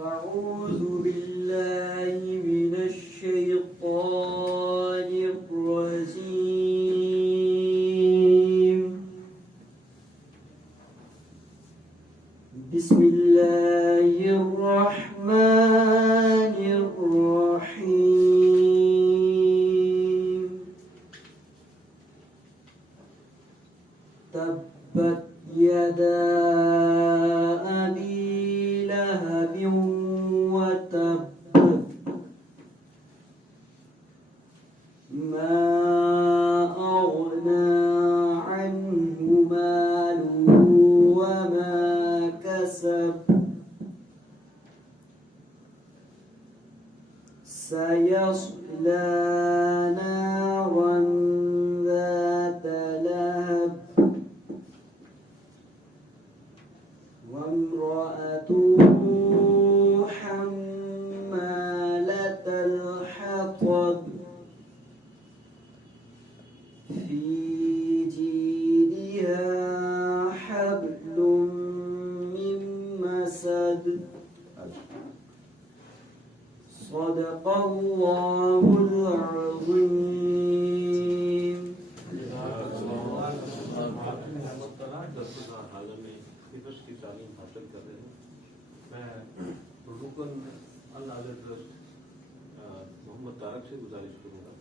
أعوذ بالله من الشيطان الرجيم بسم الله الرحمن الرحيم تبت يدا أبي لهب وتب ما أغنى عنه ماله وما كسب سيصلى نارا ذات لهب وامرأته حمالة الحطب في جيدها حبل من مسد صدق الله العظيم. کی تعلیم حاصل کر رہے ہیں. میں رکن الحضرت محمد طارق سے گزارش کروں گا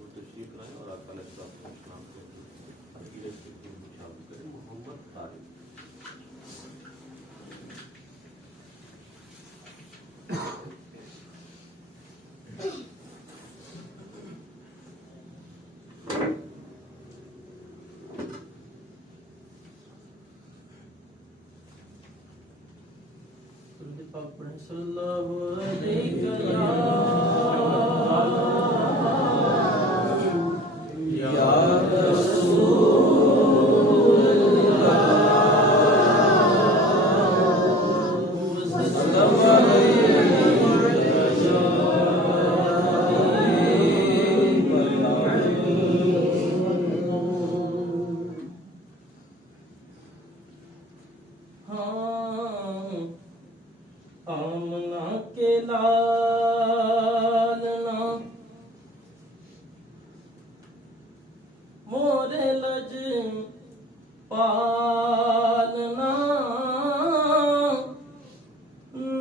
وہ تشریف لائیں اور آپ علیہ السلام کے عقیدت کے شامل کریں. محمد طارق. صلی اللہ علیہ یا رسول اللہ صلی اللہ آمنہ کے لالنا مورے لج پالنا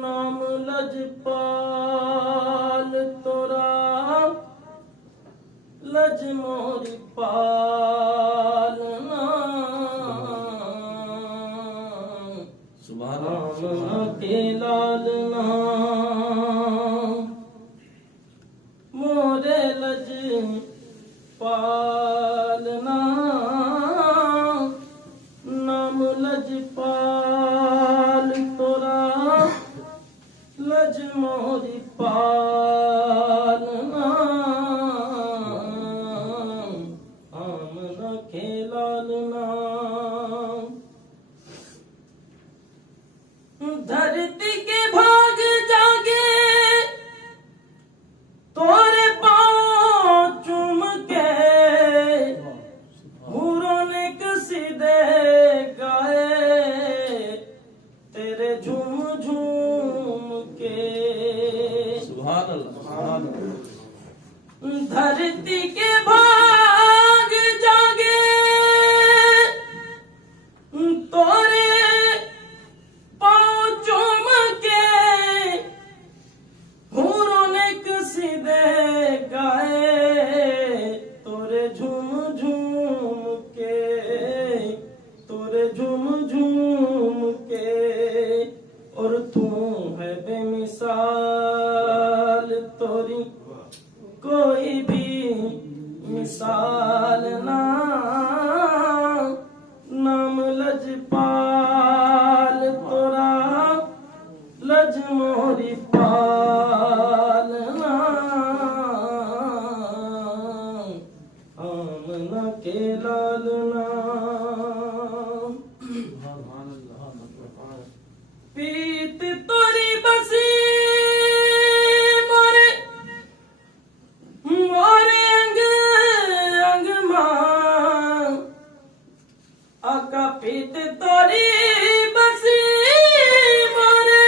نام لج پال تورا لج موری پالنا آمنہ کے لالنا مورے لج پالنا نام لج پال تورا لج موری پالنا آمنہ کے لالنا دھرتی کے بھاگ جاگے تورے پاؤں چوم کے حوروں نے قصیدے گائے تیرے جھوم جھوم کے. سبحان اللہ سبحان اللہ. دھرتی کے بھاگ جاگے تورے اور تو ہے بے مثال توری کوئی بھی مثال نہ نام لج پال تورا لج موری پالنا آمنہ کے لالنا پیت توری بسی مورے انگ انگ ماں آقا پیت توری بسی مورے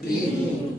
3।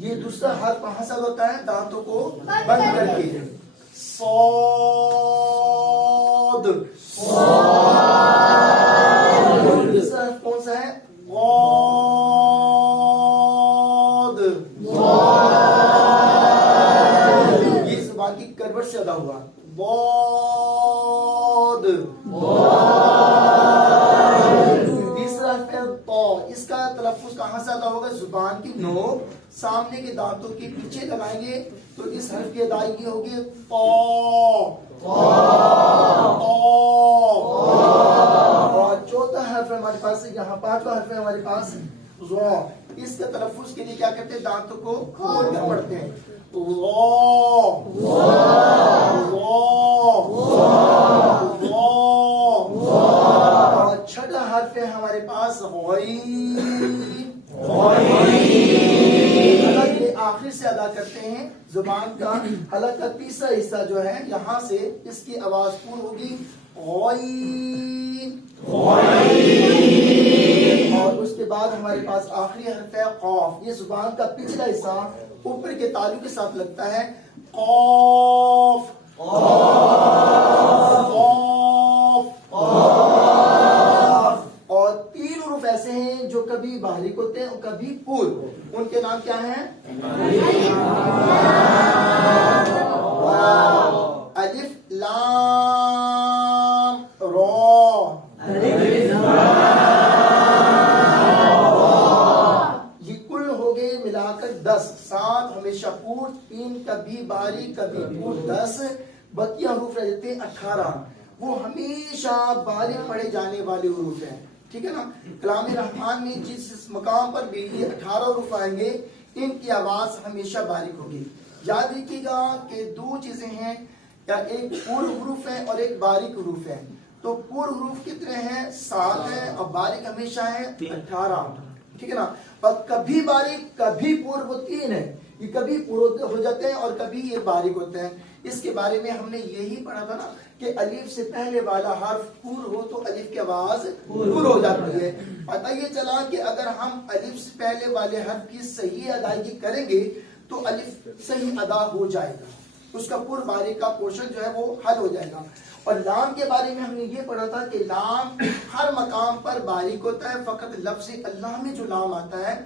یہ دوسرا حرف کہاں سے ہوتا ہے؟ دانتوں کو بند کر کے. صاد. اور دوسرا حرف کون سا ہے؟ غاد. یہ زبان کی کروٹ سے ادا ہوا. ضاد. تیسرا حرف ہے طا. اس کا تلفظ کہاں سے ادا ہوگا؟ زبان کی نوک سامنے کے دانتوں کے پیچھے لگائیں گے تو اس حرف کی ادائیگی ہوگی طا. اور چوتھا حرف ہمارے پاس یہاں پانچواں حرف ہے ہمارے پاس ظا. اس کے تلفظ کے لیے کیا کرتے ہیں؟ دانتوں کو کھول کر پڑھتے ہیں. اور چھٹا حرف ہے ہمارے پاس غین. حلق یہ آخر سے ادا کرتے ہیں. زبان کا حلق کا تیسرا حصہ جو ہے یہاں سے اس کی آواز پور ہوگی غین. اور اس کے بعد ہمارے پاس آخری حرف ہے قاف. یہ زبان کا پچھلا حصہ اوپر کے تالو کے ساتھ لگتا ہے. قاف. اور تین حروف ایسے ہیں جو کبھی باریک ہوتے ہیں اور کبھی پور. ان کے نام کیا ہیں؟ الف لام را. یہ کل ہو گئے ملا کر 10. 7 ہمیشہ پور، 3 کبھی باریک کبھی پور، 10 بقیہ حروف رہ جاتے ہیں 18. وہ ہمیشہ باریک پڑھے جانے والے حروف ہیں. ٹھیک ہے نا. کلام رحمان میں جس مقام پر بھی یہ 18 حروف آئیں گے ان کی آواز ہمیشہ باریک ہوگی. یاد رکھیے گا کہ دو چیزیں ہیں، یا ایک پور حروف ہے اور ایک باریک حروف ہے. تو پور حروف کتنے ہیں؟ 7 ہیں اور باریک ہمیشہ ہے 18. ٹھیک ہے نا. اور کبھی باریک کبھی پور وہ 3 ہے. یہ کبھی پور ہو جاتے ہیں اور کبھی یہ باریک ہوتے ہیں. اس کے بارے میں ہم نے یہی پڑھا تھا نا کہ الف سے پہلے والا حرف پور ہو تو الف کی آواز پور ہو جاتی ہے. پتہ یہ چلا کہ اگر ہم الف سے پہلے والے حرف کی صحیح ادائیگی کریں گے تو الف صحیح ادا ہو جائے گا. اس کا پور باریک کا پورشن جو ہے وہ حل ہو جائے گا. اور لام کے بارے میں ہم نے یہ پڑھا تھا کہ لام ہر مقام پر باریک ہوتا ہے، فقط لفظ اللہ میں جو لام آتا ہے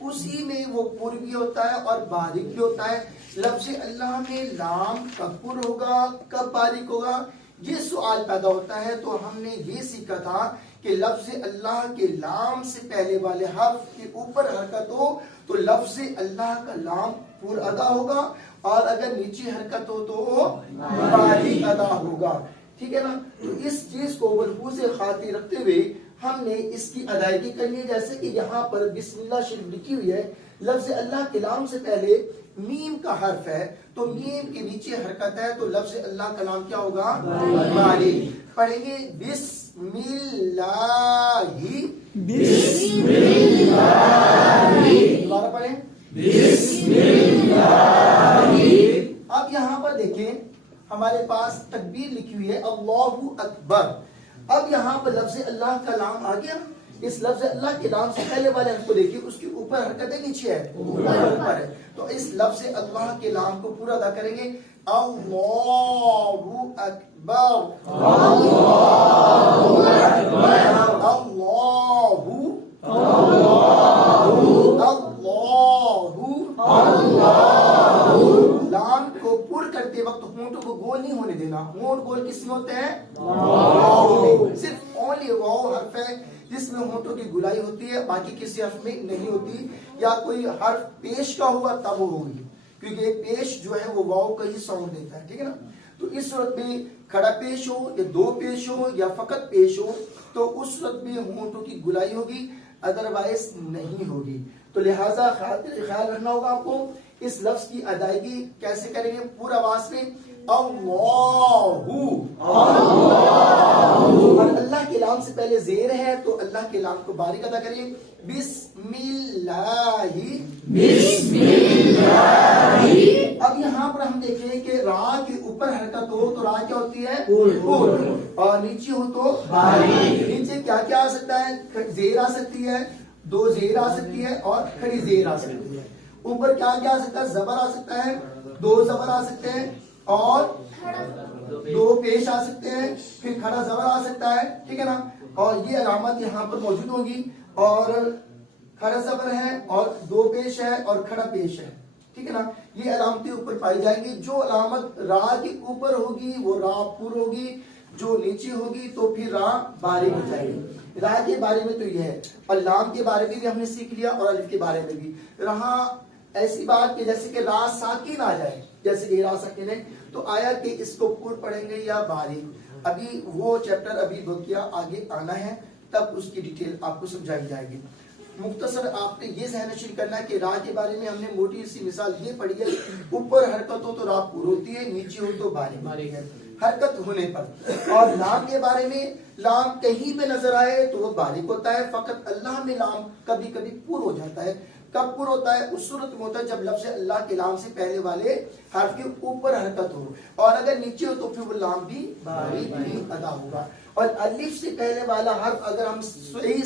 اسی میں وہ پور بھی ہوتا ہے اور باریک بھی ہوتا ہے. لفظ اللہ میں لام کب پور ہوگا کب باریک ہوگا یہ سوال پیدا ہوتا ہے. تو ہم نے یہ سیکھا تھا کہ لفظ اللہ کے لام سے پہلے والے حرف کے اوپر حرکت ہو تو لفظ اللہ کا لام پور ادا ہوگا، اور اگر نیچے حرکت ہو تو باریک ادا ہوگا. ٹھیک ہے نا. تو اس چیز کو ملحوظ خاطر رکھتے ہوئے ہم نے اس کی ادائیگی کرنی ہے. جیسے کہ یہاں پر بسم اللہ شریف لکھی ہوئی ہے، لفظ اللہ کے لام سے پہلے میم کا حرف ہے تو میم کے نیچے حرکت ہے تو لفظ اللہ کا لام کیا ہوگا؟ باریک. پڑھیں گے بسم اللہ. دوبارہ پڑھیں بسم اللہ. اب یہاں پر دیکھیں ہمارے پاس تکبیر لکھی ہوئی ہے اللہ اکبر. اب یہاں پر لفظ اللہ کا لام آ گیا. اس لفظ اللہ کے لام سے پہلے والے حرف کو دیکھیے، اس کے اوپر حرکت ہے نیچے ہے؟ اوپر ہے. تو اس لفظ اللہ کے لام کو پورا ادا کریں گے. اللہ اکبر. لام کو پر کرتے وقت ہونٹوں کو گول نہیں ہونے دینا. ہونٹ گول کس میں ہوتے ہیں؟ صرف اونلی واو حرف ہے جس میں ہونٹوں کی گلائی ہوتی ہے، باقی کسی حرف میں نہیں ہوتی. یا کوئی حرف پیش کا ہوا تب وہ ہوگی، کیونکہ پیش جو ہے وہ واو کا ہی ساؤنڈ دیتا ہے. ٹھیک ہے نا. تو اس صورت میں کھڑا پیش ہو یا دو پیش ہو یا فقط پیش ہو تو اس صورت میں ہونٹوں کی گلائی ہوگی، ادروائز نہیں ہوگی. تو لہٰذا خیال رکھنا ہوگا آپ کو. اس لفظ کی ادائیگی کیسے کریں گے؟ پورا آواز میں اللہ. اور اللہ کے لام سے پہلے زیر ہے تو اللہ کے لام کو باریک ادا کریے. بسم اللہ. اب یہاں پر ہم دیکھیں کہ را کے اوپر حرکت ہو تو را کیا ہوتی ہے؟ پور. اور نیچے ہو تو باریک. نیچے کیا کیا آ سکتا ہے؟ زیر آ سکتی ہے، دو زیر آ سکتی ہے اور کھڑی زیر آ سکتی ہے. اوپر کیا کیا آ سکتا ہے؟ زبر آ سکتا ہے, 2 زبر آ سکتے ہیں, اور 2 پیش آ سکتے ہیں, پھر کھڑا زبر آ سکتا ہے, ٹھیک ہے نا. اور یہ علامت یہاں پر موجود ہوگی, اور کھڑا زبر ہے اور 2 پیش ہے اور کھڑا پیش ہے, ٹھیک ہے نا. یہ علامتیں اوپر پائی جائیں گی. جو علامت را کے اوپر ہوگی وہ را پور ہوگی, جو نیچے ہوگی تو پھر را باریک ہو جائے گی. را کے بارے میں تو یہ ہے, اور لام کے بارے میں بھی ہم نے سیکھ لیا, اور الف کے بارے میں بھی. رہا ایسی بات کہ جیسے کہ را ساکن آ جائے, جیسے کہ را ساکن ہے تو آیا کہ اس کو پور پڑھیں گے یا باریک. ابھی وہ چیپٹر ابھی بقیہ آگے آنا ہے, تب اس کی ڈیٹیل آپ کو سمجھائی جائے گی. مختصر آپ نے یہ ذہن نشین کرنا ہے کہ را کے بارے میں ہم نے موٹی سی مثال یہ پڑھی ہے, اوپر حرکت ہو تو را پور ہوتی ہے, نیچے ہو تو باریک ہے حرکت ہونے پر. اور لام کے بارے میں لام کہیں پہ نظر آئے تو وہ باریک ہوتا ہے, فقط اللہ میں لام کبھی کبھی پور ہو جاتا ہے. کب پور ہوتا ہے؟ اس صورت میں ہوتا ہے جب لفظ اللہ کے لام سے پہلے والے حرف کے اوپر حرکت ہو, اور اگر نیچے ہو تو پھر وہ لام بھی باریک ہی ادا ہوگا. اور الف سے پہلے والا حرف اگر ہم صحیح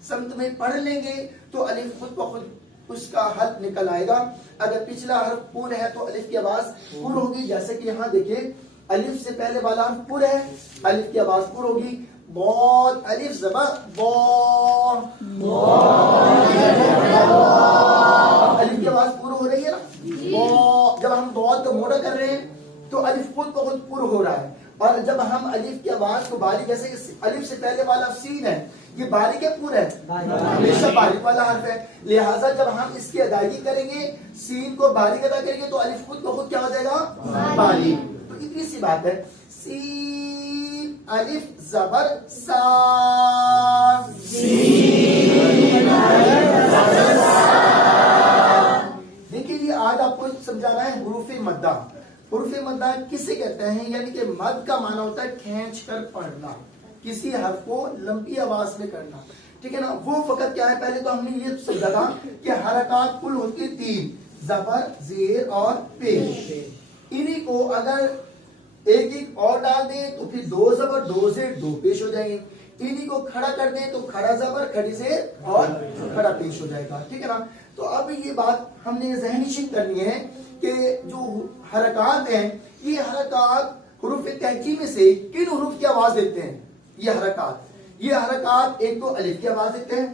سمت میں پڑھ لیں گے تو الف خود بخود اس کا حل نکل آئے گا. اگر پچھلا حرف پور ہے تو الف کی آواز پور ہوگی, جیسے کہ یہاں دیکھیں الف سے پہلے والا حرف پور ہے, الف کی آواز پور ہوگی. بہت الف زبر الف کی آواز پور ہو رہی ہے نا. جب ہم بہت کا موڑا کر رہے ہیں تو الف خود بخود پور ہو رہا ہے. اور جب ہم الف کی آواز کو باریک, جیسے الف سے پہلے والا سین ہے, یہ باریک ہے پور ہے, ہمیشہ باریک والا حرف ہے. لہٰذا جب ہم اس کی ادائیگی کریں گے, سین کو باریک ادا کریں گے تو الف خود بخود کیا ہو جائے گا؟ باریک. تو اتنی سی بات ہے. سین الف زبر سا, دیکھیے یہ آج آپ کو سمجھانا ہے حروف مدہ. حروف مدہ کسے کہتے ہیں؟ یعنی کہ مد کا معنی ہوتا ہے کھینچ کر پڑھنا, کسی حرف کو لمبی آواز میں کرنا, ٹھیک ہے نا. وہ فقط کیا ہے, پہلے تو ہم نے یہ سمجھا تھا کہ حرکات کل ہوتی 3, زبر, زیر اور پیش. انہی کو اگر ایک اور ڈال دیں تو پھر 2 زبر 2 زیر 2 پیش ہو جائیں گے. انہی کو کھڑا کر دیں تو کھڑا زبر کھڑی زیر اور کھڑا پیش ہو جائے گا, ٹھیک ہے نا. تو اب یہ بات ہم نے ذہنشین کرنی ہے کہ جو حرکات ہیں, یہ حرکات حروف تہجی میں سے کن حروف کی آواز دیتے ہیں؟ یہ حرکات ایک تو الف کی آواز دیتے ہیں,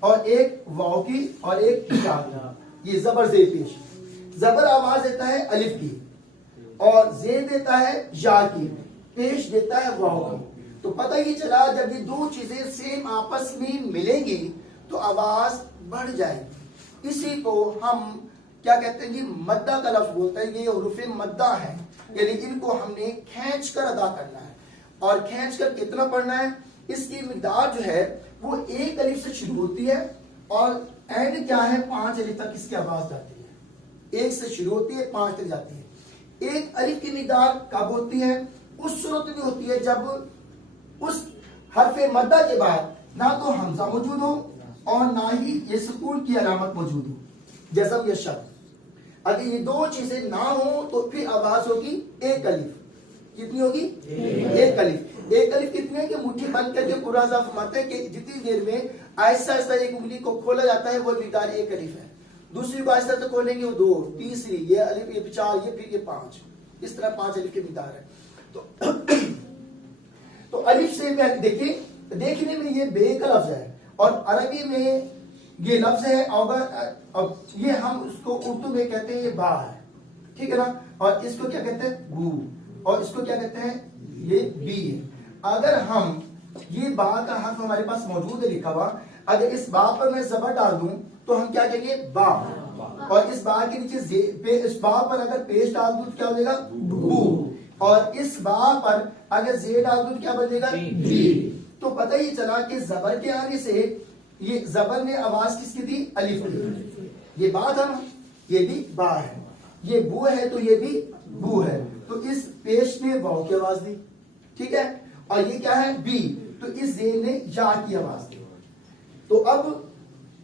اور ایک واو کی, اور ایک یا کی. یہ زبر زیر پیش, زبر آواز دیتا ہے الف کی, اور زیر دیتا ہے یا کی, پیش دیتا ہے واو کی. تو پتہ یہ چلا جب یہ 2 چیزیں سیم آپس میں ملیں گی تو آواز بڑھ جائے گی. اسی کو ہم کیا کہتے ہیں؟ یہ مدہ کا لفظ بولتے ہیں. یہ حروف مدہ ہے, یعنی ان کو ہم نے کھینچ کر ادا کرنا ہے. اور کھینچ کر کتنا پڑھنا ہے؟ اس کی مقدار جو ہے وہ 1 الف سے شروع ہوتی ہے, اور اینڈ کیا ہے 5 الف تک اس کی آواز جاتی ہے. 1 سے شروع ہوتی ہے 5 تک جاتی ہے. 1 الف کی مقدار کب ہوتی ہے؟ اس صورت میں ہوتی ہے جب اس حرف مدہ کے بعد نہ تو حمزہ موجود ہو اور نہ ہی یہ سکون کی علامت موجود ہو, جیسا یہ شبد. اگر یہ 2 چیزیں نہ ہوں تو پھر آواز ہوگی 1 الف. کتنی ہوگی؟ 1 الف. 1 الف کتنی ہے کہ مٹھی بند کر کے پورا ضعف فرماتے ہیں کہ جتنی دیر میں آہستہ آہستہ ایک انگلی کو کھولا جاتا ہے وہ مقدار 1 الف ہے. دوسری کو آہستہ آہستہ کھولیں گے وہ 2, تیسری یہ الف, یہ 4, یہ پھر یہ 5, اس طرح 5 الف کی مقدار ہے. تو الف سے دیکھیں, دیکھنے میں یہ بے کا لفظ ہے, اور عربی میں یہ لفظ ہے, اور یہ ہم اس کو اردو میں کہتے ہیں یہ با ہے, ٹھیک ہے نا. اور اس کو کیا کہتے ہیں؟ بو. اور اس کو کیا کہتے ہیں؟ یہ بی ہے. اگر ہم یہ با کا حرف ہمارے پاس موجود ہے لکھا ہوا, اگر اس با پر میں زبر ڈال دوں تو ہم کیا کہیں گے؟ با. اور اس با کے نیچے اس با پر اگر پیش ڈال دوں تو کیا بنے گا؟ بو. اور اس با پر اگر زیر ڈال دوں تو کیا بنے گا؟ بی. تو پتہ یہ چلا کہ زبر کے آنے سے یہ زبر نے آواز کس کی تھی؟ الف کی. یہ با تھا نا, یہ بھی با ہے. یہ بو ہے تو یہ بھی بو ہے. تو اس پیش نے واو کی آواز دی, ٹھیک ہے. اور یہ کیا ہے؟ بی. تو اس زیر نے یا کی آواز دی. تو اب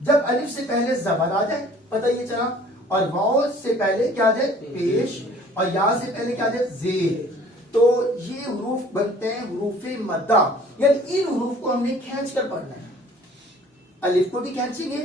جب الف سے پہلے زبر آ جائے پتہ یہ چلا, اور واو سے پہلے کیا جائے؟ پیش, اور یا سے پہلے کیا جائے؟ زیر. تو یہ حروف بنتے ہیں حروف مدہ, یعنی ان حروف کو ہم نے کھینچ کر پڑھنا ہے. الف کو بھی کھینچیں گے,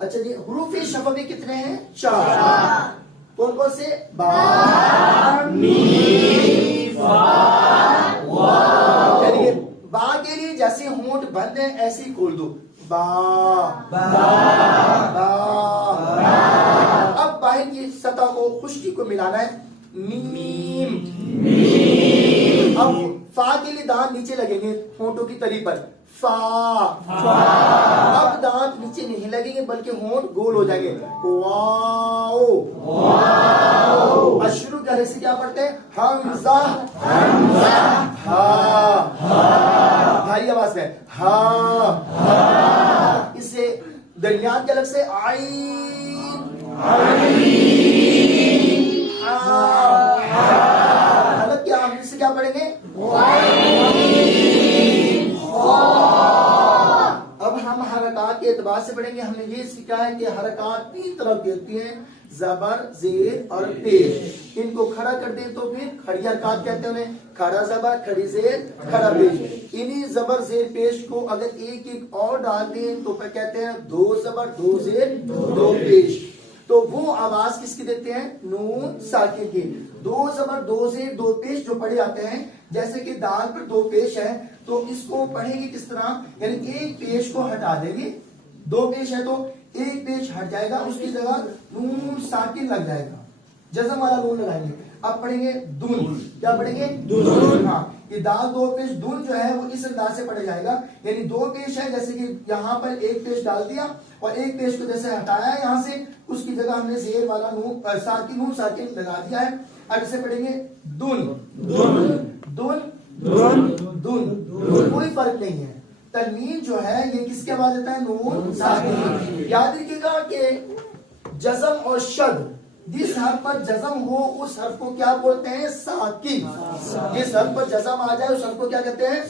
اچھا جی حروف شفوی کتنے ہیں؟ 4. کون کون سے؟ با میم فا واو. یعنی کہ با کے لیے جیسے ہونٹ بند ہیں ایسے ہی کھول دو. با با با. اب باہر کی سطح کو خشکی کو ملانا ہے. میم میم. اب فا کے لیے دانت نیچے لگیں گے ہونٹوں کی تلی پر. فا فا. اب دانت نیچے نہیں لگیں گے بلکہ ہونٹ گول ہو جائیں گے. واو واو. اب شروع کرنے سے کیا پڑھتے ہیں؟ حمزہ حمزہ. ہا ہا. بھاری آواز میں ہا ہا. اس سے درمیان کے الگ سے عین عین. الگ کیا ہم سے کیا پڑھیں گے؟ اب ہم حرکات کے اعتبار سے پڑھیں گے. ہم نے یہ سیکھا ہے کہ حرکات 3 طرح کی ہوتی ہیں: زبر، زیر اور پیش. ان کو کھڑا کر دیں تو پھر کھڑی حرکات کہتے ہیں انہیں. کھڑا زبر، کھڑی زیر، کھڑا پیش. انہی زبر، زیر، پیش کو اگر ایک ایک اور ڈال دیں تو پھر کہتے ہیں 2 زبر، 2 زیر، 2 پیش. تو وہ آواز کس کی دیتے ہیں؟ نون ساکن کی. 2 زبر، 2 زیر، 2 پیش جو پڑھے جاتے ہیں. جیسے کہ دال پر 2 پیش ہے تو اس کو پڑھیں گے کس طرح؟ یعنی ایک پیش کو ہٹا دیں گے. 2 پیش ہے تو ایک پیش ہٹ جائے گا, اس کی جگہ نون ساکن لگ جائے گا, جزم والا نون لگائیں گے. اب پڑھیں گے دن. کیا پڑھیں گے؟ دن. ہاں, یہ دال 2 پیش دن جو ہے وہ اس انداز سے پڑھا جائے گا. یعنی 2 پیش ہے, جیسے کہ یہاں پر ایک پیش ڈال دیا اور ایک پیش کو جیسے ہٹایا ہے یہاں سے, اس کی جگہ ہم نے زیر والا نون ساکن نون ساکن لگا دیا ہے. اب اسے پڑھیں گے دن دن دن دن دن. کوئی فرق نہیں ہے. تنوین جو ہے یہ کس کے آواز دیتا ہے؟ نون ساکن. یاد رکھیے گا کہ جزم اور شد, جس حرف پر جزم ہو اس حرف کو کیا بولتے ہیں؟ ساکن. جس حرف پر جزم آ جائے اس حرف کو کیا کہتے ہیں؟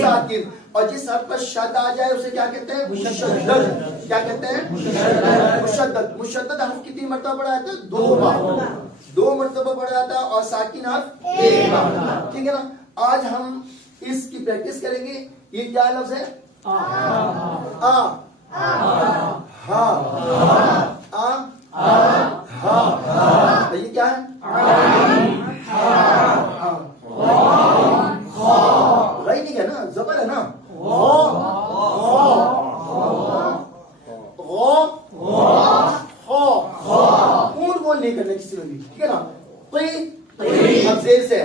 ساکن. اور جس حرف پر شد آ جائے اسے کیا کہتے ہیں؟ مشدد. کیا کہتے ہیں؟ مشدد. مشدد حرف کتنی مرتبہ پڑھا جاتا ہے؟ 2 بار. 2 مرتبہ پڑھا جاتا ہے. اور ساکن حرف 1 بار. ٹھیک ہے نا. آج ہم اس کی پریکٹس کریں گے. یہ کیا لفظ ہے؟ آ ہا یہ کیا ہے؟ رائی نہیں ہے نا, زبر ہے نا. اونٹ بول نہیں کرنا کسی میں بھی, ٹھیک ہے نا. اب زیر سے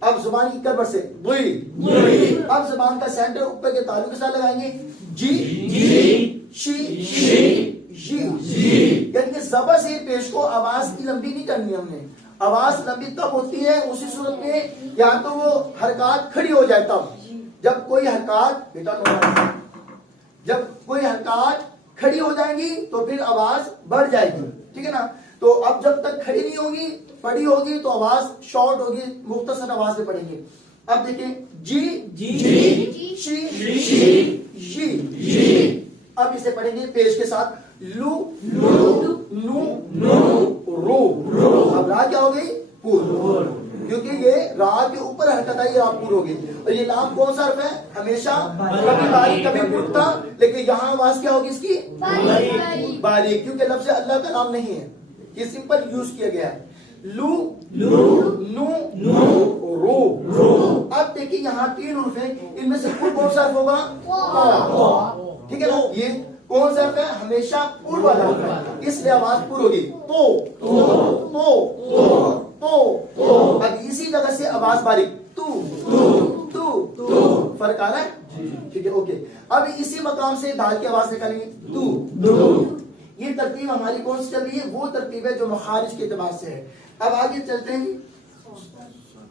اب زبان کی کبر سے اب زبان کا سینٹر اوپر کے تعلق کے ساتھ لگائیں گے. جی شی یعنی کہ زبر سے پیش کو آواز کی لمبی نہیں کرنی. ہم نے آواز لمبی تب ہوتی ہے اسی صورت میں یا تو وہ حرکات کھڑی ہو جائے تب, جب کوئی حرکات کھڑی ہو جائیں گی تو پھر آواز بڑھ جائے گی, ٹھیک ہے نا. تو اب جب تک کھڑی نہیں ہوگی پڑی ہوگی تو آواز شارٹ ہوگی, مختصر آواز میں پڑھیں گے. اب دیکھیں جی شی اب اسے پڑھیں گے پیش کے ساتھ. لو نو رو. اب را کیا ہو گئی؟ پور, کیونکہ یہ را کے اوپر حرکت آئی, را پور ہو گئی. اور یہ لام کون سا حرف ہے؟ ہمیشہ کبھی باریک کبھی پختہ, لیکن یہاں آواز کیا ہوگی اس کی؟ باریک, کیونکہ لفظ اللہ کا نام نہیں ہے, یہ سمپل یوز کیا گیا ہے. لو نو رو. اب دیکھیں یہاں 3 حروف ہیں, ان میں سے کون سا حرف ہوگا؟ ٹھیک ہے نا. یہ کون سا حرف ہے؟ ہمیشہ پور والا حرف ہے, اس لیے آواز پور ہوگی. تو اب اسی جگہ سے آواز باریک. تو فرق آ رہا ہے؟ ٹھیک ہے, اوکے. اب اسی مقام سے دال کی آواز نکالیں گے. تو یہ ترتیب ہماری کون سی چل رہی ہے؟ وہ ترتیب ہے جو مخارج کے اعتبار سے ہے. اب آگے چلتے ہیں,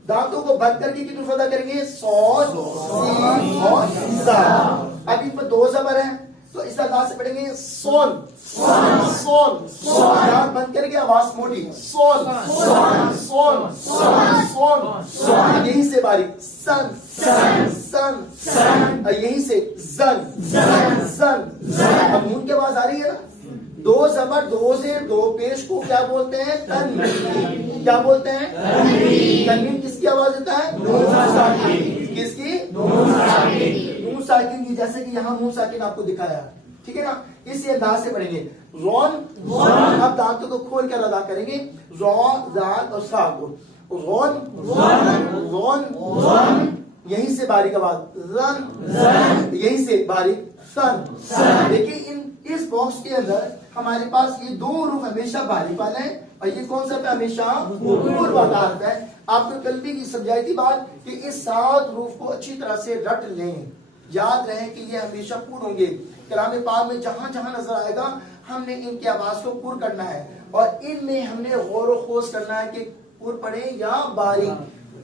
دانتوں کو بند کر کے کتنی ادا کریں گے؟ صاد سین اور زا. اب ان پر 2 زبر ہیں تو اس انداز سے پڑھیں گے سون. دانت بند کر کے آواز موٹی. سون. یہیں سے باریک سن. یہیں سے زن. اب نون کی آواز آ رہی ہے نا. 2 زبر 2 زیر 2 پیش کو کیا بولتے ہیں؟ تنوین. کیا بولتے ہیں؟ تنوین. کس کی آواز دیتا ہے؟ نون ساکن. کس کی؟ نون ساکن کی. جیسے کہ یہاں نون ساکن آپ کو دکھایا, ٹھیک ہے نا, اسی انداز سے پڑھیں گے. زون, اب دانتوں کو کھول کر ادا کریں گے زون, زال اور سا کو. زون, زون, یہیں سے باریک آواز زن, یہیں سے باریک سن. لیکن اس باکس کے اندر ہمارے پاس یہ دو حروف ہمیشہ باریک والا ہے اور یہ کون سا ہے ہمیشہ پور والا حرف ہے. آپ کو کل بھی سمجھائی تھی بات کہ اس 7 حروف کو اچھی طرح سے رٹ لیں, یاد رہے کہ یہ ہمیشہ پور ہوں گے. کلام پاک میں جہاں جہاں نظر آئے گا ہم نے ان کی آواز کو پور کرنا ہے اور ان میں ہم نے غور و خوض کرنا ہے کہ پور پڑھیں یا باریک.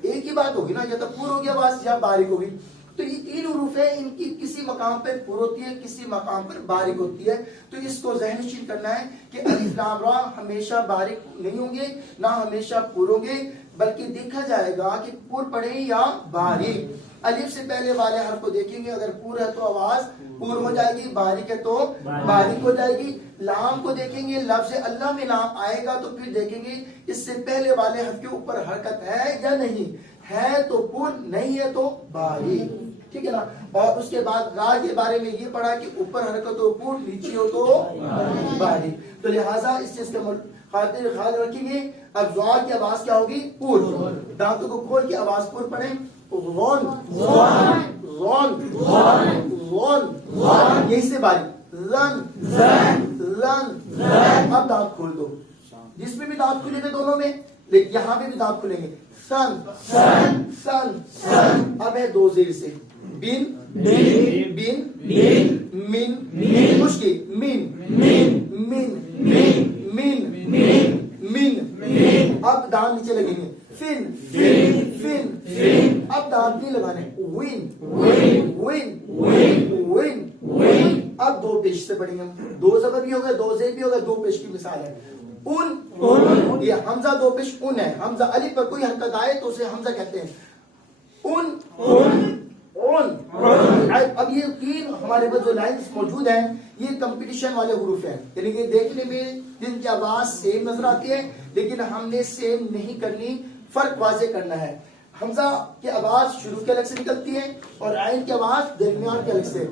ایک ہی بات ہوگی نا, یا تو پور ہوگی آواز یا باریک ہوگی. تو یہ 3 حروف ہیں, ان کی کسی مقام پر پور ہوتی ہے, کسی مقام پر باریک ہوتی ہے. تو اس کو ذہن نشین کرنا ہے کہ الف لام را ہمیشہ باریک نہیں ہوں گے نہ ہمیشہ پور ہوں گے, بلکہ دیکھا جائے گا کہ پور پڑھیں یا باریک. الف سے پہلے والے حرف کو دیکھیں گے, اگر پور ہے تو آواز پور ہو جائے گی, باریک ہے تو باریک ہو جائے گی. لام کو دیکھیں گے, لفظ اللہ میں لام آئے گا تو پھر دیکھیں گے اس سے پہلے والے حرف کے اوپر حرکت ہے یا نہیں, ہے تو پور, نہیں ہے تو باریک. ٹھیک ہے نا. اور اس کے بعد را کے بارے میں یہ پڑھا کہ اوپر حرکت ہو پور, نیچے ہو تو باریک. تو لہٰذا اس چیز کا خاطر خیال رکھیں گے. اب زوا کی آواز کیا ہوگی پور, دانتوں کو کھول کے آواز پور پڑھیں. زون, زون, زون, یہی سے باریک زن, زن. اب دانت کھول دو, جس میں بھی دانت کھلیں گے دونوں میں, لیکن یہاں پہ بھی دانت کھلیں گے. سن, سن. اب ہے 2 زیر سے بن, بن, من, مشکل من, من, من, من. اب دانت نیچے لگیں گے. فن, فن. اب دانت نہیں لگانے. One, one, one. اب 2 پیش سے پڑھیں گے. 2 زبر بھی ہوگا, 2 زیر بھی ہوگا, 2 پیش کی مثال ہے. ان, یہ حمزہ 2 پیش ان ہے. حمزہ الف پر کوئی حرکت آئے تو اسے حمزہ کہتے ہیں. ان, اون. اب یہ 3 ہمارے پاس جو لائنز موجود ہیں یہ کمپٹیشن والے حروف ہیں, یعنی کہ دیکھنے میں جن کی آواز سیم نظر آتی ہے لیکن ہم نے سیم نہیں کرنی, فرق واضح کرنا ہے. حمزہ کی آواز شروع کے الگ سے نکلتی ہے اور عین کی آواز درمیان کے الگ سے.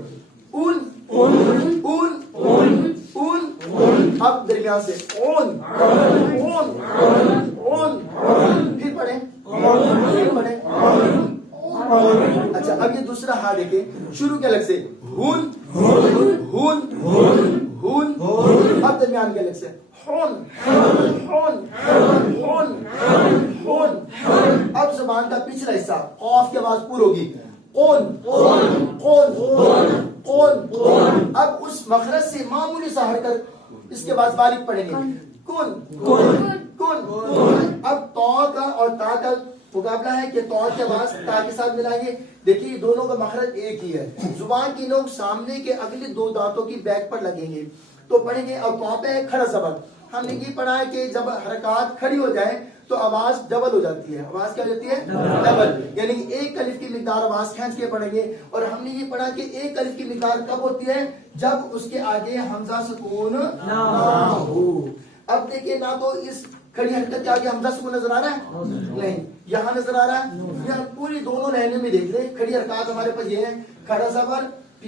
اون, اون, اون, اون. اب درمیان سے اون, اون, اون. پھر پڑھیں, پھر پڑھیں. اچھا, اب یہ دوسرا ہا دیکھیں, شروع کے الگ سے ہون, ہون, ہون. اب درمیان کے الگ سے ہون, ہون, ہون, ہون. اب زبان کا پچھلا حصہ قاف کی آواز پور ہوگی. قون, قون, قون. اب اس مخرج سے معمولی سا ہٹ کر اس کے بعد باریک پڑھیں گے. کن, کن. اب تو کا اور تا کا مقابلہ ہے کہ تو کی آواز تا کے ساتھ ملائیں گے. دیکھیے دونوں کا مخرج ایک ہی ہے. زبان کی نوک سامنے کے اگلے 2 دانتوں کی بیک پر لگیں گے تو پڑھیں گے. اور تو پہ ہے کھڑا زبر. ہم نے یہ پڑھا ہے کہ جب حرکات کھڑی ہو جائے تو آواز ڈبل ہو جاتی ہے. آواز کیا ہو جاتی ہے ڈبل, یعنی کہ 1 الف کی مقدار آواز کھینچ کے پڑھیں گے. اور ہم نے یہ پڑھا کہ 1 الف کی مقدار کب ہوتی ہے, جب اس کے آگے حمزہ سکون نہ ہو. اب دیکھیے نہ تو اس کھڑی حرکت کے آگے حمزہ سکون نظر آ رہا ہے, نہیں. یہاں نظر آ رہا ہے, یہاں پوری دونوں لائنوں میں دیکھ لیں کھڑی حرکات ہمارے پاس یہ ہے. کھڑا زبر,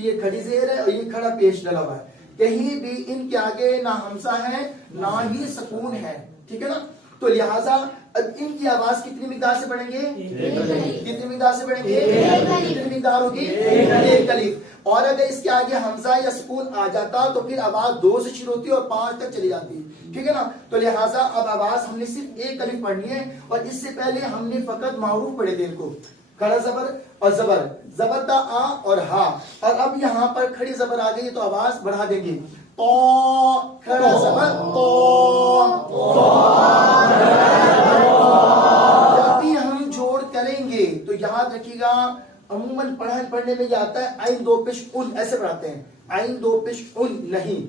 یہ کھڑی زیر ہے اور یہ کھڑا پیش ڈلا ہوا ہے. کہیں بھی ان کے آگے نہ حمزہ ہے نہ ہی سکون ہے. ٹھیک ہے نا. تو لہٰذا ان کی آواز کتنی مقدار سے پڑھیں گے, کتنی مقدار سے پڑھیں گے, کتنی مقدار ہوگی 1 الف. اور اگر اس کے آگے حمزہ یا سکون آ جاتا تو پھر آواز 2 سے شروع ہوتی ہے اور 5 تک چلی جاتی. ٹھیک ہے نا. تو لہٰذا اب آواز ہم نے صرف 1 الف پڑھنی ہے اور اس سے پہلے ہم نے فقط معروف پڑھے تھے ان کو, کھڑا زبر اور زبر, زبردہ آ اور ہا. اور اب یہاں پر کھڑی زبر آ گئی تو آواز بڑھا دیں گے. تو, کھڑا زبر تو. جب بھی ہم جوڑ کریں گے تو یاد رکھیے گا عموماً پڑھنے میں یہ آتا ہے عین 2 پیش ان, ایسے پڑھاتے ہیں. عین 2 پیش ان نہیں,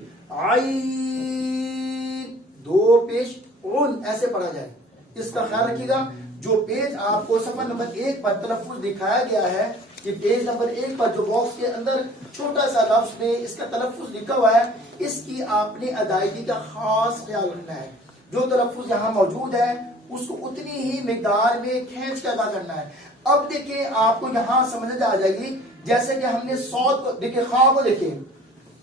عین 2 پیش ان ایسے پڑھا جائے. اس کا خیال رکھیے گا. جو پیج آپ کو صفحہ نمبر 1 پر تلفظ دکھایا گیا ہے, یہ پیج نمبر 1 پر جو باکس کے اندر چھوٹا سا لفظ میں اس کا تلفظ لکھا ہوا ہے, اس کی آپ نے ادائیگی کا خاص خیال رکھنا ہے. جو تلفظ یہاں موجود ہے اس کو اتنی ہی مقدار میں کھینچ کے ادا کرنا ہے. اب دیکھیں آپ کو یہاں سمجھ آ جائے گی, جیسے کہ ہم نے صوت کو دیکھیں, خواہ کو دیکھیں,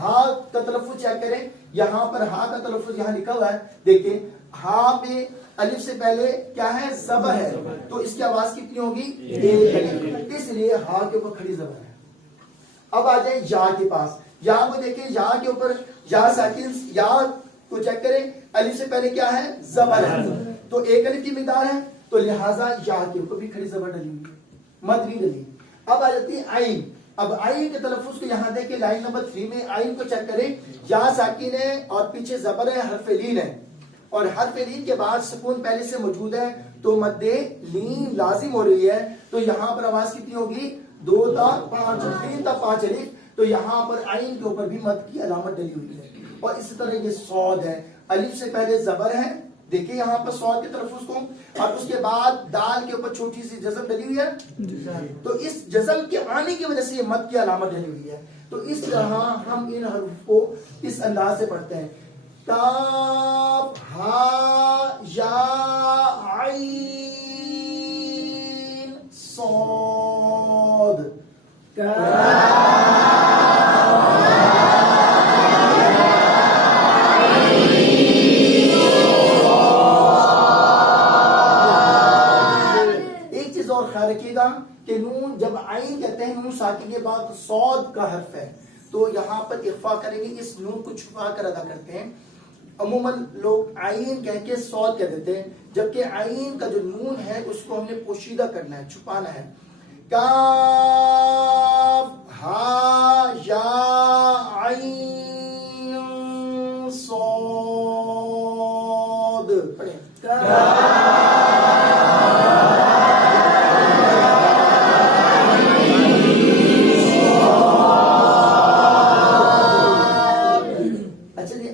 ہا کا تلفظ چیک کریں, یہاں پر ہا کا تلفظ یہاں لکھا ہوا ہے, دیکھیں ہا میں الف سے پہلے کیا ہے, زبر ہے, تو اس کی آواز کتنی ہوگی, ایک الف, اس لیے ہا کے اوپر کھڑی زبر ہے. اب آ جائیں یا کے پاس, یا کو دیکھیں, یا کے اوپر یا ساکن, یا کو چیک کریں, الف سے پہلے کیا ہے, زبر ہے, تو ایک الف کی مقدار ہے, تو لہٰذا یا کے اوپر بھی کھڑی زبر ڈلی ہوئی ہے, مد بھی ڈلی. اب آ جاتی ہے عین. اب عین کے تلفظ کو یہاں دیکھیں لائن نمبر 3 میں, عین کو چیک کریں, یا ساکن ہے اور پیچھے زبر ہے, حرف لین ہے, اور حرف لین کے بعد سکون پہلے سے موجود ہے, تو مد لین لازم ہو رہی ہے, تو یہاں پر آواز کتنی ہوگی, 2 تا 5, 3 تا 5 الف, تو یہاں پر عین کے اوپر بھی مد کی علامت ڈلی ہوئی ہے. اور اسی طرح یہ صاد ہے, الف سے پہلے زبر ہے, دیکھیں یہاں پر صاد کے تلفظ کو, اور اس کے بعد دال کے اوپر چھوٹی سی جزم ڈلی ہوئی ہے, تو اس جزم کے آنے کی وجہ سے یہ مد کی علامت ڈلی ہوئی ہے. تو اس طرح ہم ان حروف کو اس انداز سے پڑھتے ہیں, کاف ہا یا عین صاد. رکھیے گا کہ نون جب عین کہتے ہیں, نون ساکن کے بعد صاد کا حرف ہے, تو یہاں پر اخفا کریں گے, اس نون کو چھپا کر ادا کرتے ہیں. عموماً لوگ عین کہہ کے صاد کہہ دیتے ہیں, جبکہ عین کا جو نون ہے اس کو ہم نے پوشیدہ کرنا ہے, چھپانا ہے. کاف ہا یا عین صاد.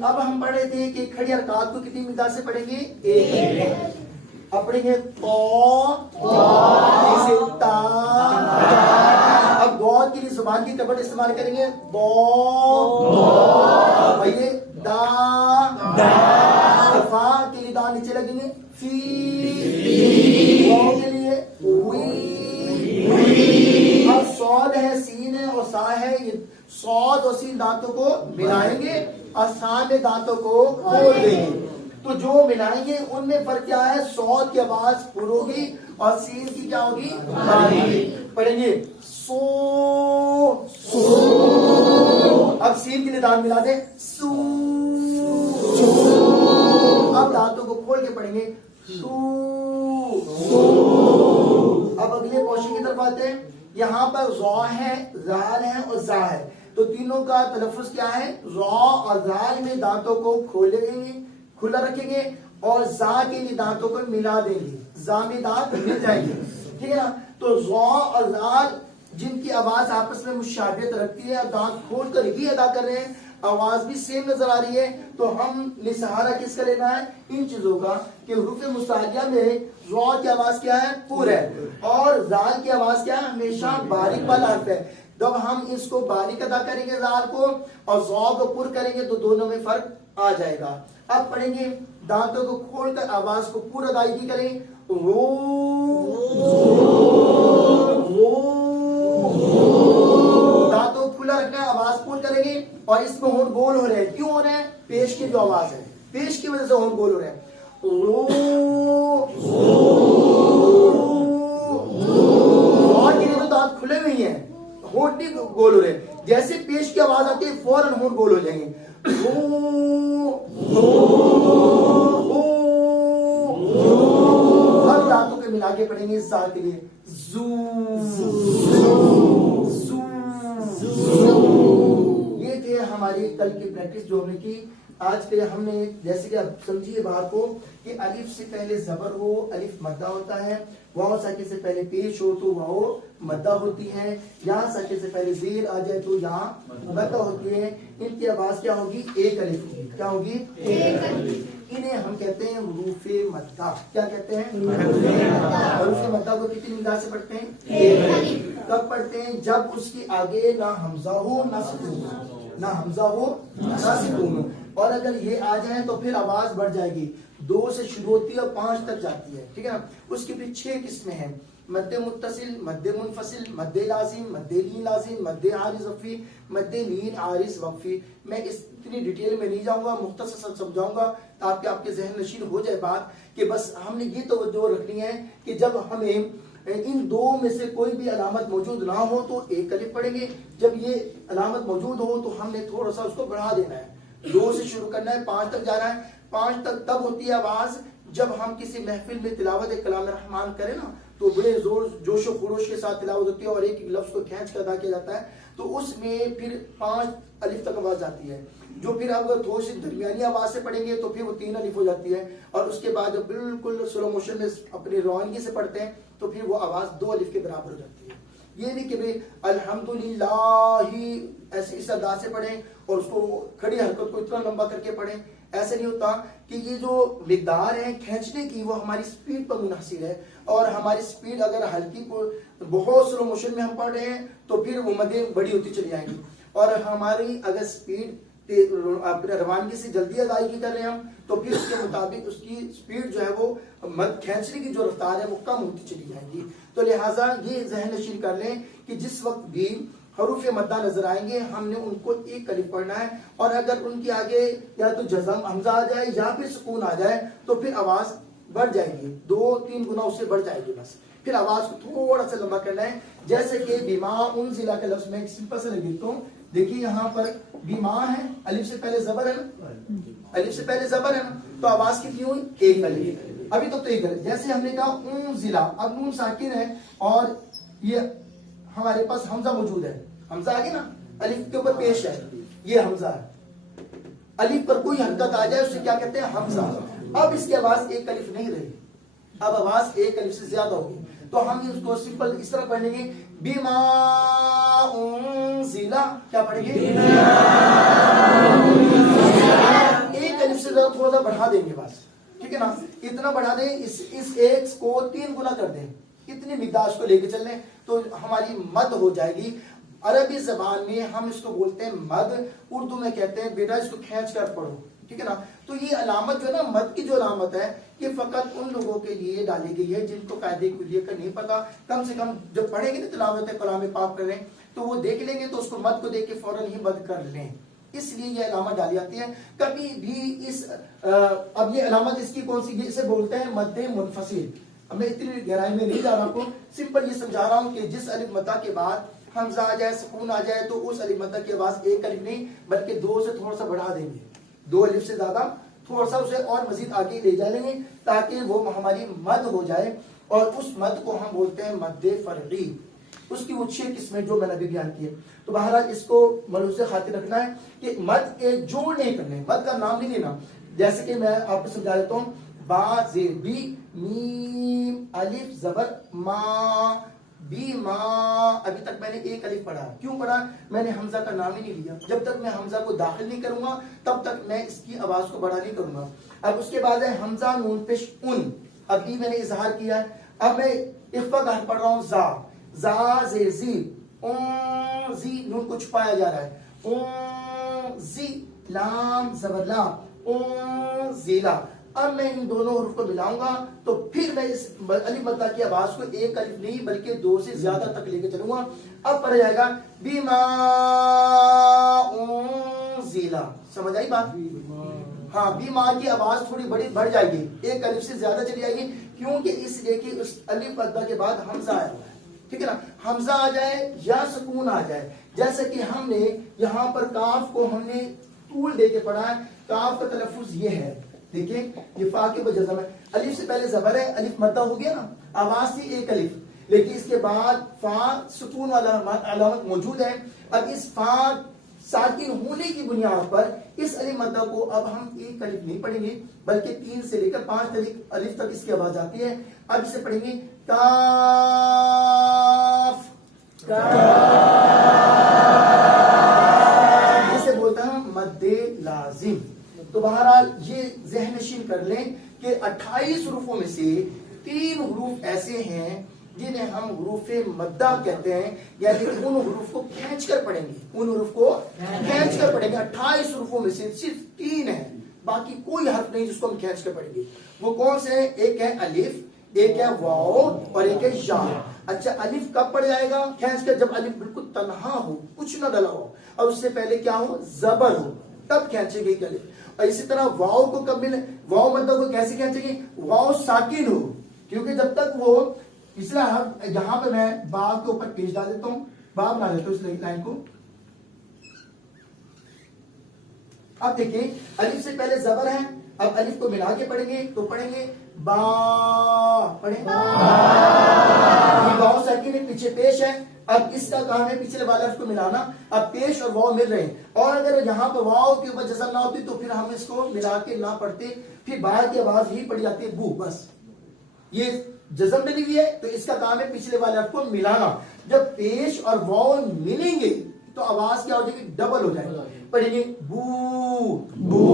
اب ہم پڑھے تھے کہ کھڑی حرکات کو کتنی مقدار سے پڑھیں گے, ایک. اب پڑھیں گے تو, سے تا. اب غوط کے لیے زبان کی کبٹ استعمال کریں گے, اور یہ دا. فا کے لیے دا نیچے لگیں گے, فی. واو کے لیے وی. اب صاد ہے, سین ہے اور سا ہے, یہ صاد اور سین دانتوں کو ملائیں گے اور سا میں دانتوں کو کھول دیں گے. تو جو ملائیں گے ان میں فرق کیا ہے, صاد کی آواز پر ہوگی اور سین کی کیا ہوگی, پڑھیں گے سو. اب سین کے لیے دانت ملا دیں, سو. اب دانتوں کو کھول کے پڑھیں گے, سو. اب اگلے پوشن کی طرف آتے ہیں, یہاں پر ضا ہے, زال ہے اور زا ہے, تو تینوں کا تلفظ کیا ہے, ضا اور زال میں دانتوں کو کھولیں گے, کھلا رکھیں گے, اور زا کے لیے دانتوں کو ملا دیں گے, زا میں دانت مل جائیں گے, ٹھیک ہے نا. تو ضا اور زال جن کی آواز آپس میں مشابہت رکھتی ہے اور دانت کھول کر ہی ادا کر رہے ہیں, آواز بھی سیم نظر آ رہی ہے, تو ہم نے سہارا کس کا لینا ہے, ان چیزوں کا, کہ حروف مستعلیہ میں ضا کی آواز کیا ہے, پر ہے, اور زال کی آواز کیا ہے, ہمیشہ باریک والا حرف ہے. جب ہم اس کو باریک ادا کریں گے زال کو, اور ضا کو پر کریں گے, تو دونوں میں فرق آ جائے گا. اب پڑھیں گے, دانتوں کو کھول کر آواز کو پورا ادائیگی کریں, دانتوں کھلا رکھنا ہے, آواز پور کریں گے, اور اس میں ہونٹ گول ہو رہے ہیں. کیوں ہو رہے ہیں, پیش کی جو آواز ہے, پیش کی وجہ سے ہونٹ گول ہو رہے ہیں. اور کے لیے تو دانت کھلے ہوئے ہیں, ہونٹ نہیں گول ہو رہے, جیسے پیش کی آواز آتی ہے فوراً ہونٹ گول ہو جائیں گے. ہر دانتوں کے ملا کے پڑھیں گے زا کے لیے, زو. یہ تھے ہماری کل کی پریکٹس جو ہم نے کی. آج کے ہم نے جیسے کہ اب سمجھیے بات کو, کہ الف سے پہلے زبر ہو, الف مدہ ہوتا ہے, واو ساکن سے پہلے پیش ہو تو واو مدہ ہوتی ہے, یہاں ساکن سے پہلے زیر آ جائے تو یہاں مدہ ہوتی ہے. ان کی آواز کیا ہوگی, ایک الف ہوگی. کیا ہوگی, ایک الف. انہیں ہم کہتے ہیں حروف مدہ. کیا کہتے ہیں, حروف مدہ کو کتنی مقدار سے پڑھتے ہیں, ایک الف. کب پڑھتے ہیں, جب اس کی آگے نہ حمزہ ہو نہ سکون ہو, نہ حمزہ ہو نہ سکون ہو, اور اگر یہ آ جائیں تو پھر آواز بڑھ جائے گی. 2 سے شروع ہوتی ہے اور 5 تک جاتی ہے, ٹھیک ہے نا. اس کی پھر 6 قسمیں ہیں, مد متصل, مد منفصل, مد لازم, مد لین لازم, مد عارض وقفی, مد لین عارض وقفی. میں اس اتنی ڈیٹیل میں نہیں جاؤں گا, مختصر سمجھاؤں گا تاکہ آپ کے ذہن نشین ہو جائے بات کہ بس ہم نے یہ توجہ رکھنی ہے کہ جب ہمیں ان 2 میں سے کوئی بھی علامت موجود نہ ہو تو ایک الف پڑھیں گے, جب یہ علامت موجود ہو تو ہم نے تھوڑا سا اس کو بڑھا دینا ہے, 2 سے شروع کرنا ہے, 5 تک جانا ہے. 5 تک تب ہوتی ہے آواز جب ہم کسی محفل میں تلاوت کلام رحمان کریں نا تو بڑے زور جوش و خروش کے ساتھ تلاوت ہوتی ہے اور ایک ایک لفظ کو کھینچ کر ادا کیا جاتا ہے, تو اس میں پھر 5 الف تک آواز آتی ہے. جو پھر اب تھوڑی سی درمیانی آواز سے پڑھیں گے تو پھر وہ 3 الف ہو جاتی ہے, اور اس کے بعد جب بالکل سلو موشن میں اپنی روانگی سے پڑھتے ہیں تو پھر وہ آواز 2 الف کے برابر ہو جاتی ہے. یہ نہیں کہ بھئی الحمدللہ ایسے اس ادا سے پڑھیں اور اس کو کھڑی حرکت کو اتنا لمبا کر کے پڑھیں, ایسے نہیں ہوتا. کہ یہ جو مقدار ہے کھینچنے کی وہ ہماری سپیڈ پر منحصر ہے, اور ہماری سپیڈ اگر ہلکی بہت سلو موشن میں ہم پڑھ رہے ہیں تو پھر وہ مدیں بڑی ہوتی چلی جائیں گی, اور ہماری اگر سپیڈ روانگی سے جلدی ادائیگی کر رہے ہیں ہم تو پھر اس کے مطابق اس کی سپیڈ جو ہے وہ مد کھینچنے کی جو رفتار ہے وہ کم ہوتی چلی جائے گی. تو لہٰذا یہ ذہن نشین کر لیں کہ جس وقت بھی حروف مدہ نظر آئیں گے ہم نے ان کو ایک الف پڑھنا ہے, اور اگر ان کے آگے یا تو جزم حمزہ آ جائے یا پھر سکون آ جائے تو پھر آواز بڑھ جائے گی, 2-3 گنا اس سے بڑھ جائے گی. بس پھر آواز کو تھوڑا سا لمبا کرنا ہے, جیسے کہ بیما انزل کا لفظ میں ایک سمپل سے لکھتا ہوں. دیکھیے یہاں پر بیما ہے, الف سے پہلے زبر ہے نا, الف سے پہلے زبر ہے نا, تو آواز کتنی ہوئی, ایک الف. ابھی تو ایک الف. جیسے ہم نے کہا انزل, اب نون ساکن ہے اور یہ ہمارے پاس حمزہ موجود ہے, حمزہ آگے نا الف کے اوپر پیش ہے, یہ حمزہ ہے, الف پر کوئی حرکت آ جائے اسے کیا کہتے ہیں, حمزہ. اب اس کی آواز ایک الف نہیں رہی, اب آواز ایک الف سے زیادہ ہوگی, تو ہم اس کو سمپل اس طرح پڑھیں گے بیما انزل, کیا پڑھیں گے, ایک الف سے زیادہ تھوڑا سا بڑھا دیں گے بس, ٹھیک ہے نا, اتنا بڑھا دیں, اس ایک کو 3 گنا کر دیں, اتنی مقدار کو لے کے چل لیں تو ہماری مد ہو جائے گی. عربی زبان میں ہم اس کو بولتے ہیں مد, اردو میں کہتے ہیں بیٹا اس کو کھینچ کر پڑھو, ٹھیک ہے نا. تو یہ علامت جو ہے نا مد کی جو علامت ہے یہ فقط ان لوگوں کے لیے ڈالی گئی ہے جن کو قاعدے کلیہ کا نہیں پتا. کم سے کم جب پڑھیں گے نا تلاوت کلام پاک کر رہے ہیں تو وہ دیکھ لیں گے تو اس کو مد کو دیکھ کے فوراً ہی مد کر لیں, اس لیے یہ علامت ڈالی جاتی ہے. کبھی بھی اس اب یہ علامت اس کی کون سی, اسے بولتے ہیں مد منفصل. اب میں اتنی گہرائی میں نہیں جا رہا ہوں, سمپل یہ سمجھا رہا ہوں کہ جس الف مدہ کے بعد حمزہ آ جائے, سکون آ جائے, تو اس الف مدہ کی آواز ایک الف نہیں بلکہ 2 سے تھوڑا سا بڑھا دیں گے, 2 الف سے زیادہ تھوڑا سا اسے اور مزید آگے لے جائیں گے تاکہ وہ ہماری مد ہو جائے, اور اس مد کو ہم بولتے ہیں مد فرعی. اس کی وہ 6 قسمیں جو میں نے ابھی بیان کی ہے. تو بہرحال اس کو ملحوظ خاطر رکھنا ہے کہ مد کے جوڑ نہیں کرنے, مد کا نام نہیں لینا. جیسے کہ میں آپ کو سمجھا دیتا ہوں, با زیر بی, میم الف زبر ما, بی ما. ابھی تک میں نے ایک الف پڑھا, کیوں پڑھا, میں نے حمزہ کا نام ہی نہیں لیا. جب تک میں حمزہ کو داخل نہیں کروں گا تب تک میں اس کی آواز کو بڑا نہیں کروں گا. اب اس کے بعد ہے حمزہ نون پیش ان, اب یہ میں نے اظہار کیا ہے. اب میں اخفا کا حرف پڑھ رہا ہوں, زا, زا زیر زی, اون زی, نون کو چھپایا جا رہا ہے, اون زی, لام زبر لا, اون زیلا. اب میں ان دونوں حروف کو ملاؤں گا تو پھر میں اس الف مدہ کی آواز کو ایک الف نہیں بلکہ 2 سے زیادہ تک لے کے چلوں گا. اب پڑھا جائے گا بیما انزل, سمجھ آئی بات. ہاں, بیما کی آواز تھوڑی بڑی بڑھ جائے گی, ایک الف سے زیادہ چلی جائے گی, کیونکہ اس لیے کہ اس الف مدہ کے بعد حمزہ آیا ہوا ہے, ٹھیک ہے نا. حمزہ آ جائے یا سکون آ جائے, جیسے کہ ہم نے یہاں پر کاف کو ہم نے طول دے کے پڑھا ہے. کاف کا تلفظ یہ ہے, دیکھیں یہ فا کے جزم ہے, الف سے پہلے زبر ہے, الف مدہ ہو گیا نا, آواز تھی ایک الف, لیکن اس کے بعد فا سکون والا علامت موجود ہے. اب اس فا ساکن ہونے کی بنیاد پر اس الف مدہ کو اب ہم ایک الف نہیں پڑھیں گے بلکہ 3 سے لے کر 5 الف تک اس کی آواز آتی ہے. اب اسے پڑھیں گے کاف, اسے بولتا ہے مد لازم. تو بہرحال یہ ذہن نشین کر لیں کہ 28 حروفوں میں سے 3 حروف ایسے ہیں جنہیں ہم حروف مدہ کہتے ہیں, یعنی ان حروف کو کھینچ کر پڑھیں گے, ان حروف کو کھینچ کر پڑھیں گے. 28 حروفوں میں سے صرف 3 ہیں باقی کوئی حرف نہیں جس کو ہم کھینچ کے پڑھیں گے. وہ کون سے ہیں؟ ایک ہے الف، ایک ہے واو اور ایک ہے یا. اچھا الف کب پڑ جائے گا کھینچ کے؟ جب الف بالکل تنہا ہو، کچھ نہ ڈلا ہو اور اس سے پہلے کیا ہو؟ زبر ہو، تب کھینچے گی الف. اور اسی طرح واو کو کب ملے؟ واو مطلب کو کیسے کھینچے گی؟ واو ساکن ہو، کیونکہ جب تک وہ پچھلا حرف، یہاں پہ میں با کے اوپر پیش ڈال دیتا ہوں، با بنا لیتا ہوں اس لائن کو. اب دیکھیں الف سے پہلے زبر ہے، اب الف کو ملا کے پڑھیں گے تو پڑھیں گے با، پڑھیں واو ساکن ہے، پیچھے پیش ہے. اب اس کا کام ہے پچھلے والے حرف کو ملانا. اب پیش اور واو مل رہے ہیں، اور اگر یہاں پہ واو کے اوپر جزم نہ ہوتی تو پھر ہم اس کو ملا کے نہ پڑھتے، پھر با کی آواز ہی پڑی جاتی ہے بو. بس یہ جزم ملی ہوئی ہے تو اس کا کام ہے پچھلے والے حرف کو ملانا. جب پیش اور واو ملیں گے تو آواز کیا ہو جائے گی؟ ڈبل ہو جائے گی. پڑھیں گے بو بو.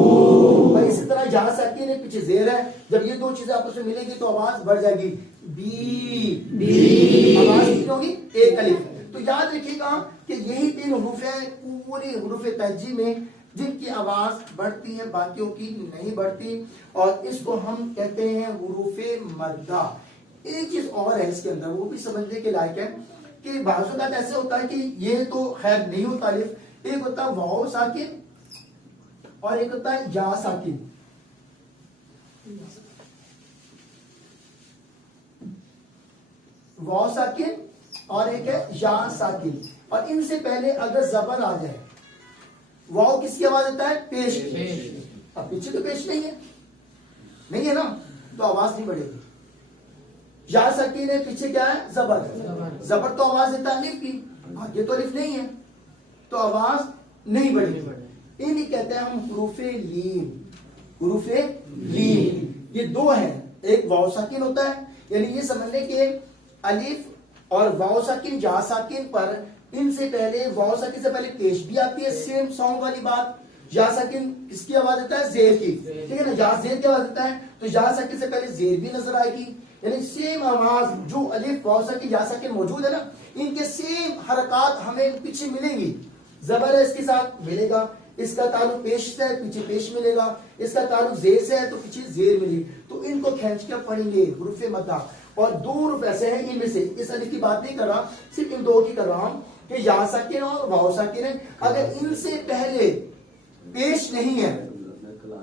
اور اسی طرح جہاں ساکن ہے پیچھے زیر ہے، جب یہ دو چیزیں آپس میں ملیں گی تو آواز بڑھ جائے گی بی بی. آواز کتنی ہوگی؟ ایک الف. تو یاد رکھیے گا کہ یہی تین حروف ہیں پورے حروف تہجی میں جن کی آواز بڑھتی ہے، باقیوں کی نہیں بڑھتی، اور اس کو ہم کہتے ہیں حروف مدہ. ایک چیز اور ہے اس کے اندر، وہ بھی سمجھنے کے لائق ہے کہ بعض اوقات ایسے ہوتا ہے کہ یہ تو خیر نہیں ہوتا الف، ایک ہوتا ہے واو ساکن اور ایک ہوتا ہے یا ساکن. واو ساکن اور ایک ہے یا ساکن، اور ان سے پہلے اگر زبر آ جائے، واو کس کی آواز دیتا ہے؟ پیش کی. اب پیچھے تو پیش نہیں ہے نا، تو آواز نہیں بڑھے گی. یا ساکن ہے، پیچھے کیا ہے؟ زبر. زبر تو آواز دیتا ہے الف کی، آگے تو الف نہیں ہے تو آواز نہیں بڑھے گی. انہیں کہتے ہیں ہم حروف لین. حروف لین یہ دو ہیں، ایک واو ساکن ہوتا ہے، یعنی یہ سمجھنے کہ الف اور واو ساکن یا ساکن پر ان سے پہلے، واو ساکن سے پہلے پیش بھی آتی ہے، سیم ساؤنڈ والی بات. یا ساکن کس کی آواز دیتا ہے؟ زیر کی. ٹھیک ہے نا، یا زیر کی آواز دیتا ہے تو یا ساکن سے پہلے زیر بھی نظر آئے گی. یعنی سیم آواز جو الف واو ساکن یا ساکن موجود ہے نا، ان کے سیم حرکات ہمیں پیچھے ملیں گی. زبر ہے اس کے ساتھ ملے گا، اس کا تعلق پیش سے ہے پیچھے پیش ملے گا، اس کا تعلق زیر سے ہے تو پیچھے زیر ملے. تو ان کو کھینچ کر پڑھیں گے حروف مدہ. اور دو حروف ایسے ہیں ان میں سے، اس الف کی بات نہیں کر رہا، صرف ان دو کی کر رہا ہوں کہ یا ساکن اور واو ساکن ہے. اگر ان سے پہلے پیش نہیں ہے،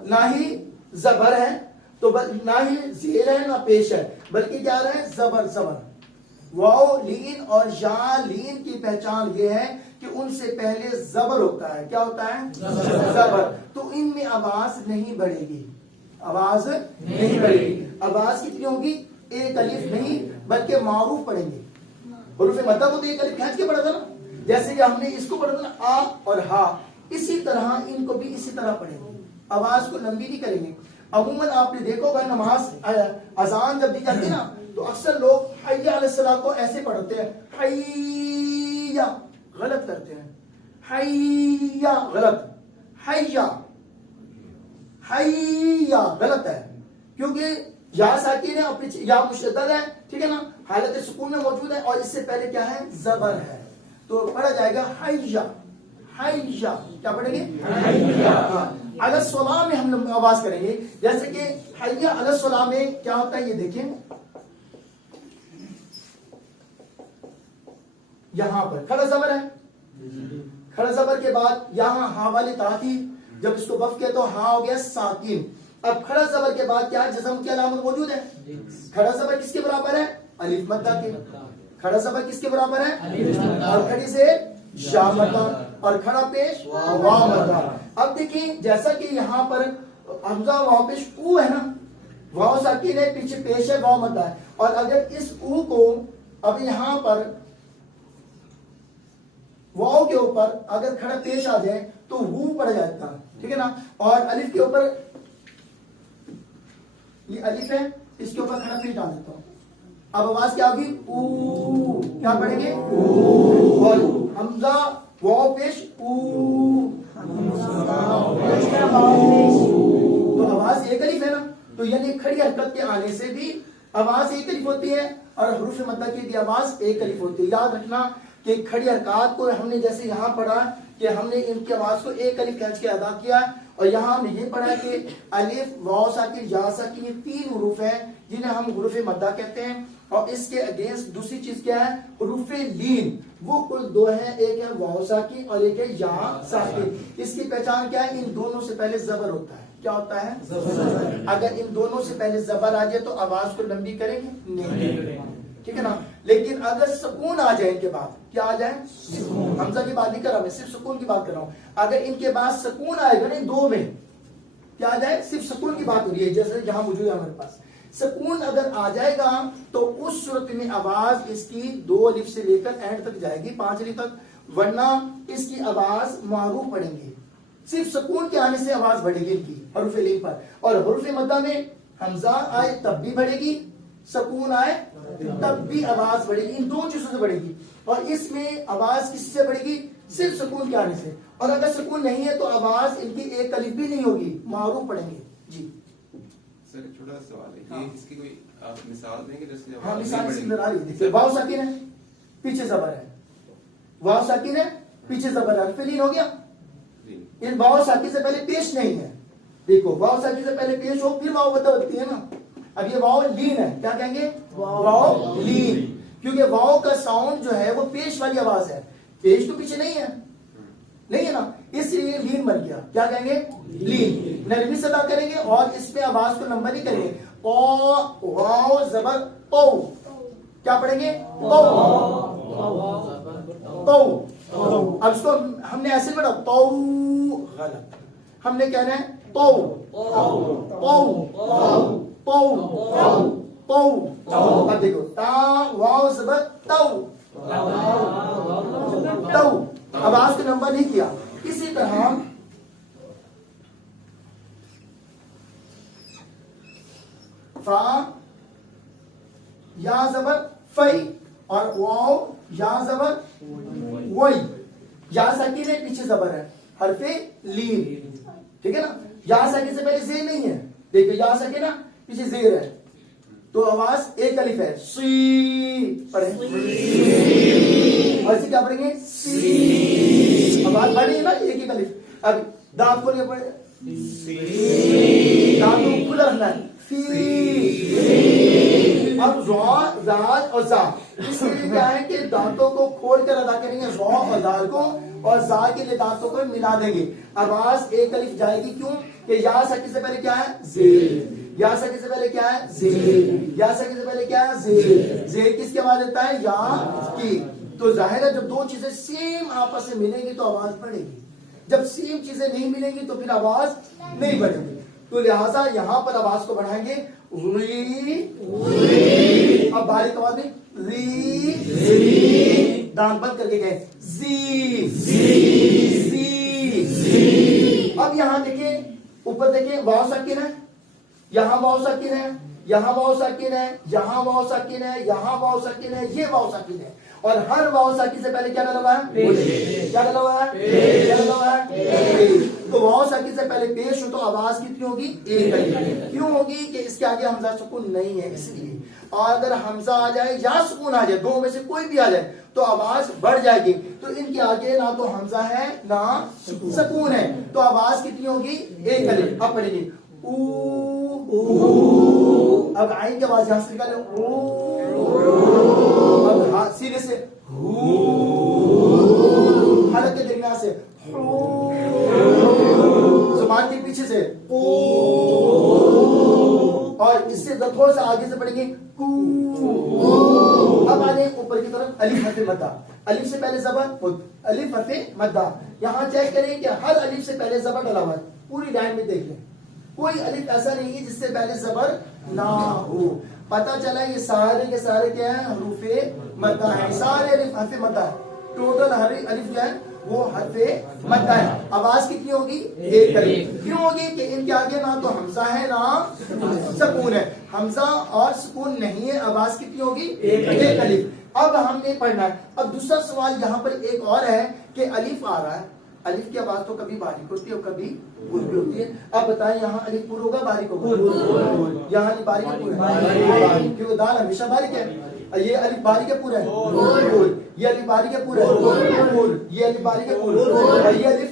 نہ ہی زبر ہے، تو نہ ہی زیر ہے نہ پیش ہے، بلکہ کیا رہے؟ زبر. زبر واو لین اور یا لین کی پہچان یہ ہے کہ ان سے پہلے زبر ہوتا ہے. کیا ہوتا ہے؟ زبر. تو ان میں آواز نہیں بڑھے گی، آواز نہیں بڑھے گی. آواز کتنی ہوگی؟ ایک الف نہیں بلکہ معروف پڑھیں گے. حروف مدہ کو تو ایک الف کھینچ کے پڑھا تھا نا، جیسے کہ ہم نے اس کو پڑھا تھا نا آ اور ہا، اسی طرح ان کو بھی اسی طرح پڑھیں گے، آواز کو لمبی نہیں کریں گے. عموماً آپ نے دیکھا ہوگا نماز اذان جب دی جاتی ہے نا تو اکثر لوگ حی علی الصلاۃ کو ایسے پڑھتے ہیں، حیا، غلط کرتے ہیں. حیا غلط، حیا حیا غلط ہے، کیونکہ یا ساکن ہے اور پیچھے یا مشدد ہے. ٹھیک ہے نا، حالت سکون میں موجود ہے اور اس سے پہلے کیا ہے؟ زبر ہے. تو پڑھا جائے گا حیا حیا. کیا پڑھیں گے؟ حیا. علی الصلاۃ میں ہم آواز کریں گے، جیسے کہ حیا علی الصلاۃ میں کیا ہوتا ہے یہ دیکھیں. یہاں پر کھڑا زبر ہے، کھڑا زبر کے بعد یہاں ہا والی تا تھی، جب اس کو وقف کیا تو ہا ہو گیا ساکن. اب کھڑا زبر کے بعد کیا جزم کی علامت موجود ہے؟ کھڑا زبر کس کے برابر ہے؟ الف مدہ کے. کھڑا زبر کس کے برابر ہے؟ اور کھڑی سے شا مدہ، اور کھڑا پیش واو مدہ. اب دیکھیں جیسا کہ یہاں پر حمزہ واو پیش او ہے نا، واو ساکن ہے پیچھے پیش ہے واو مدہ ہے، اور اگر اس او کو اب یہاں پر واو کے اوپر اگر کھڑا پیش آ جائے تو وہ پڑ جاتا ہے. ٹھیک ہے نا، اور الف کے اوپر یہ الف ہے، اس کے اوپر کھڑا پیش ڈال دیتا ہوں. اب آواز کیا ہوگی؟ او. کیا پڑھیں گے؟ او. اور حمزہ واو پیش او، تو آواز ایک الف ہے نا، تو یعنی کھڑی حرکت کے آنے سے بھی آواز ایک الف ہوتی ہے اور حروف مدہ کی بھی آواز ایک الف ہوتی ہے. یاد رکھنا کہ کھڑی حرکات کو ہم نے جیسے یہاں پڑھا کہ ہم نے ان کی آواز کو ایک الف کھینچ کے ادا کیا اور یہاں ہم نے یہ پڑھا کہ الف واو ساکن یا ساکن یہ 3 حروف ہیں جنہیں ہم حروف مدہ کہتے ہیں، اور اس کے اگینسٹ دوسری چیز کیا ہے حروف لین، وہ کل 2 ہیں، ایک ہے واو ساکن اور ایک ہے یا ساکن۔ اس کی پہچان کیا ہے؟ ان دونوں سے پہلے زبر ہوتا ہے۔ کیا ہوتا ہے؟ زبر۔ اگر ان دونوں سے پہلے زبر آ جائے تو آواز کو لمبی کریں گے نہیں، ٹھیک ہے نا؟ لیکن اگر سکون آ جائے ان کے بعد، کیا آ جائے؟ سکون۔ حمزہ کی بات نہیں کر رہا میں، صرف سکون کی بات کر رہا ہوں۔ اگر ان کے بعد سکون آئے گا نا ان 2 میں، کیا آ جائے؟ صرف سکون کی بات ہو رہی ہے، جیسے جہاں موجود ہے ہمارے پاس سکون اگر آ جائے گا تو اس صورت میں آواز اس کی 2 الف سے لے کر اینڈ تک جائے گی 5 الف تک، ورنہ اس کی آواز معروف پڑیں گے۔ صرف سکون کے آنے سے آواز بڑھے گی ان کی حروف لین پر، اور حروف مدہ میں حمزہ آئے تب بھی بڑھے گی، سکون آئے تب بھی آواز بڑھے گی، ان 2 چیزوں سے بڑھے گی۔ اور اس میں آواز کس سے بڑھے گی؟ صرف سکون کے آنے سے، اور اگر سکون نہیں ہے تو آواز ان کی 1 الف بھی نہیں ہوگی، معروف پڑھیں گے۔ جی سر ایک چھوٹا سا سوال ہے کہ اس کی کوئی آپ مثال دیں گے جیسے ہاں مثال سے نظر آ رہی ہے۔ واو ساکن ہے پیچھے زبر ہے، واو ساکن ہے پیچھے زبر ہے، حرف لین ہو گیا۔ ان واو ساکن سے پہلے پیش نہیں ہے، دیکھو واو ساکن سے پہلے پیش ہو پھر واو بتا بتتی ہے نا۔ اب یہ واو لین ہے، کیا کہیں گے؟ واو لین، کیونکہ واو کا ساؤنڈ جو ہے وہ پیش والی آواز ہے، پیش تو پیچھے نہیں ہے، نہیں ہے نا، اس لیے لین بن گیا۔ کیا کہیں گے؟ لین، نرمی سے ادا کریں گے اور اس پہ آواز کو لمبا نہیں کریں گے۔ او واو زبر او، کیا پڑھیں گے؟ تو تو۔ اب اس کو ہم نے ایسے پڑھا تو، غلط، ہم نے کہنا ہے تو تو تو تو۔ اب دیکھو تا واو زبر تو، تو آواز کو لمبا نہیں کیا۔ اسی طرح فا یا زبر فئی، اور واو یا زبر وئی، یا ساکن ہے پیچھے زبر ہے، حرف لین، ٹھیک ہے نا؟ یا ساکن سے پہلے زیر نہیں ہے، دیکھو یا ساکن ہے پیچھے زیر ہے تو آواز 1 الف ہے، سی پڑھیں، اور اسے کیا پڑھیں گے؟ سی، آواز بڑھ رہی ہے نا 1 الف۔ اب دانت کھول کے پڑھیں، دانت کو کھلا رکھنا ہے، اب زا زال اور زا، اس لیے کیا ہے کہ دانتوں کو کھول کر ادا کریں گے زا اور زال کو، اور زا کے لیے دانتوں کو ملا دیں گے، آواز 1 الف جائے گی۔ کیوں کہ یا ساکن سے پہلے کیا ہے؟ زیر، یا ساکن سے پہلے کیا ہے؟ زیر، یا ساکن سے پہلے کیا ہے؟ زیر، زیر کس کی آواز دیتا ہے؟ یا کی۔ تو ظاہر ہے جب 2 چیزیں سیم آپس میں ملیں گی تو آواز بڑھے گی، جب سیم چیزیں نہیں ملیں گی تو پھر آواز نہیں بڑھے گی۔ تو لہٰذا یہاں پر آواز کو بڑھائیں گے ری، اب باریک آواز میں ری، دانت بند کر کے گئے زی، زی۔ اب یہاں دیکھیں اوپر دیکھیں واو ساکن ہے، یہاں واو ساکن ہے، یہاں واو ساکن ہے، یہاں واو ساکن ہے، یہاں واو ساکن ہے، یہ واو ساکن ہے، اور ہر واو ساکن سے پہلے کیا ڈالا ہوا ہے؟ کیا ڈالا ہوا ہے؟ کیا ڈالا ہوا ہے؟ تو واو ساکن سے پہلے پیش ہو تو آواز کتنی ہوگی؟ 1 الف۔ کیوں ہوگی؟ کہ اس کے آگے حمزہ سکون نہیں ہے، اس لیے۔ اور اگر حمزہ آ جائے یا سکون آ جائے، 2 میں سے کوئی بھی آ جائے تو آواز بڑھ جائے گی، تو ان کے آگے نہ تو حمزہ ہے نہ سکون ہے، تو آواز کتنی ہوگی؟ 1 الف۔ اب پڑھیں گے اب آئین کی آواز یہاں سے نکالے، اب سینے سے حلق کے درمیان سے، زبان کے پیچھے سے، اور اس سے تھوڑا سا آگے سے پڑھیں گے کو۔ اب آ جائیں اوپر کی طرف، الف حرف مدہ، الف سے پہلے زبر، الف حرف مدہ۔ یہاں چیک کریں کہ ہر الف سے پہلے زبر ڈلا ہوا ہے، پوری لائن میں دیکھ لیں، کوئی الف ایسا نہیں ہے جس سے پہلے زبر نہ ہو۔ پتہ چلا یہ سارے کے سارے کیا ہیں؟ حروف مدہ ہیں، سارے الف حرف مدہ ہے، ٹوٹل ہر الف جو ہے وہ حرف مدہ ہے۔ آواز کتنی ہوگی؟ 1 الف۔ کیوں ہوگی؟ کہ ان کے آگے نہ تو حمزہ ہے نہ سکون ہے، حمزہ اور سکون نہیں ہے، آواز کتنی ہوگی؟ 1 الف۔ اب ہم نے پڑھنا ہے۔ اب دوسرا سوال یہاں پر ایک اور ہے کہ الف آ رہا ہے، الف کی آواز تو کبھی باریک ہوتی ہے اور کبھی پور بھی ہوتی ہے۔ اب بتائیں یہاں الف پور ہوگا باریک ہوگا؟ یہاں الف باریک ہے پورا ہے، کیونکہ دال ہمیشہ باریک ہے۔ یہ الف باریک ہے پورا ہے، یہ الف باریک ہے پورا ہے، یہ الف باریک ہے پورا، یہ الف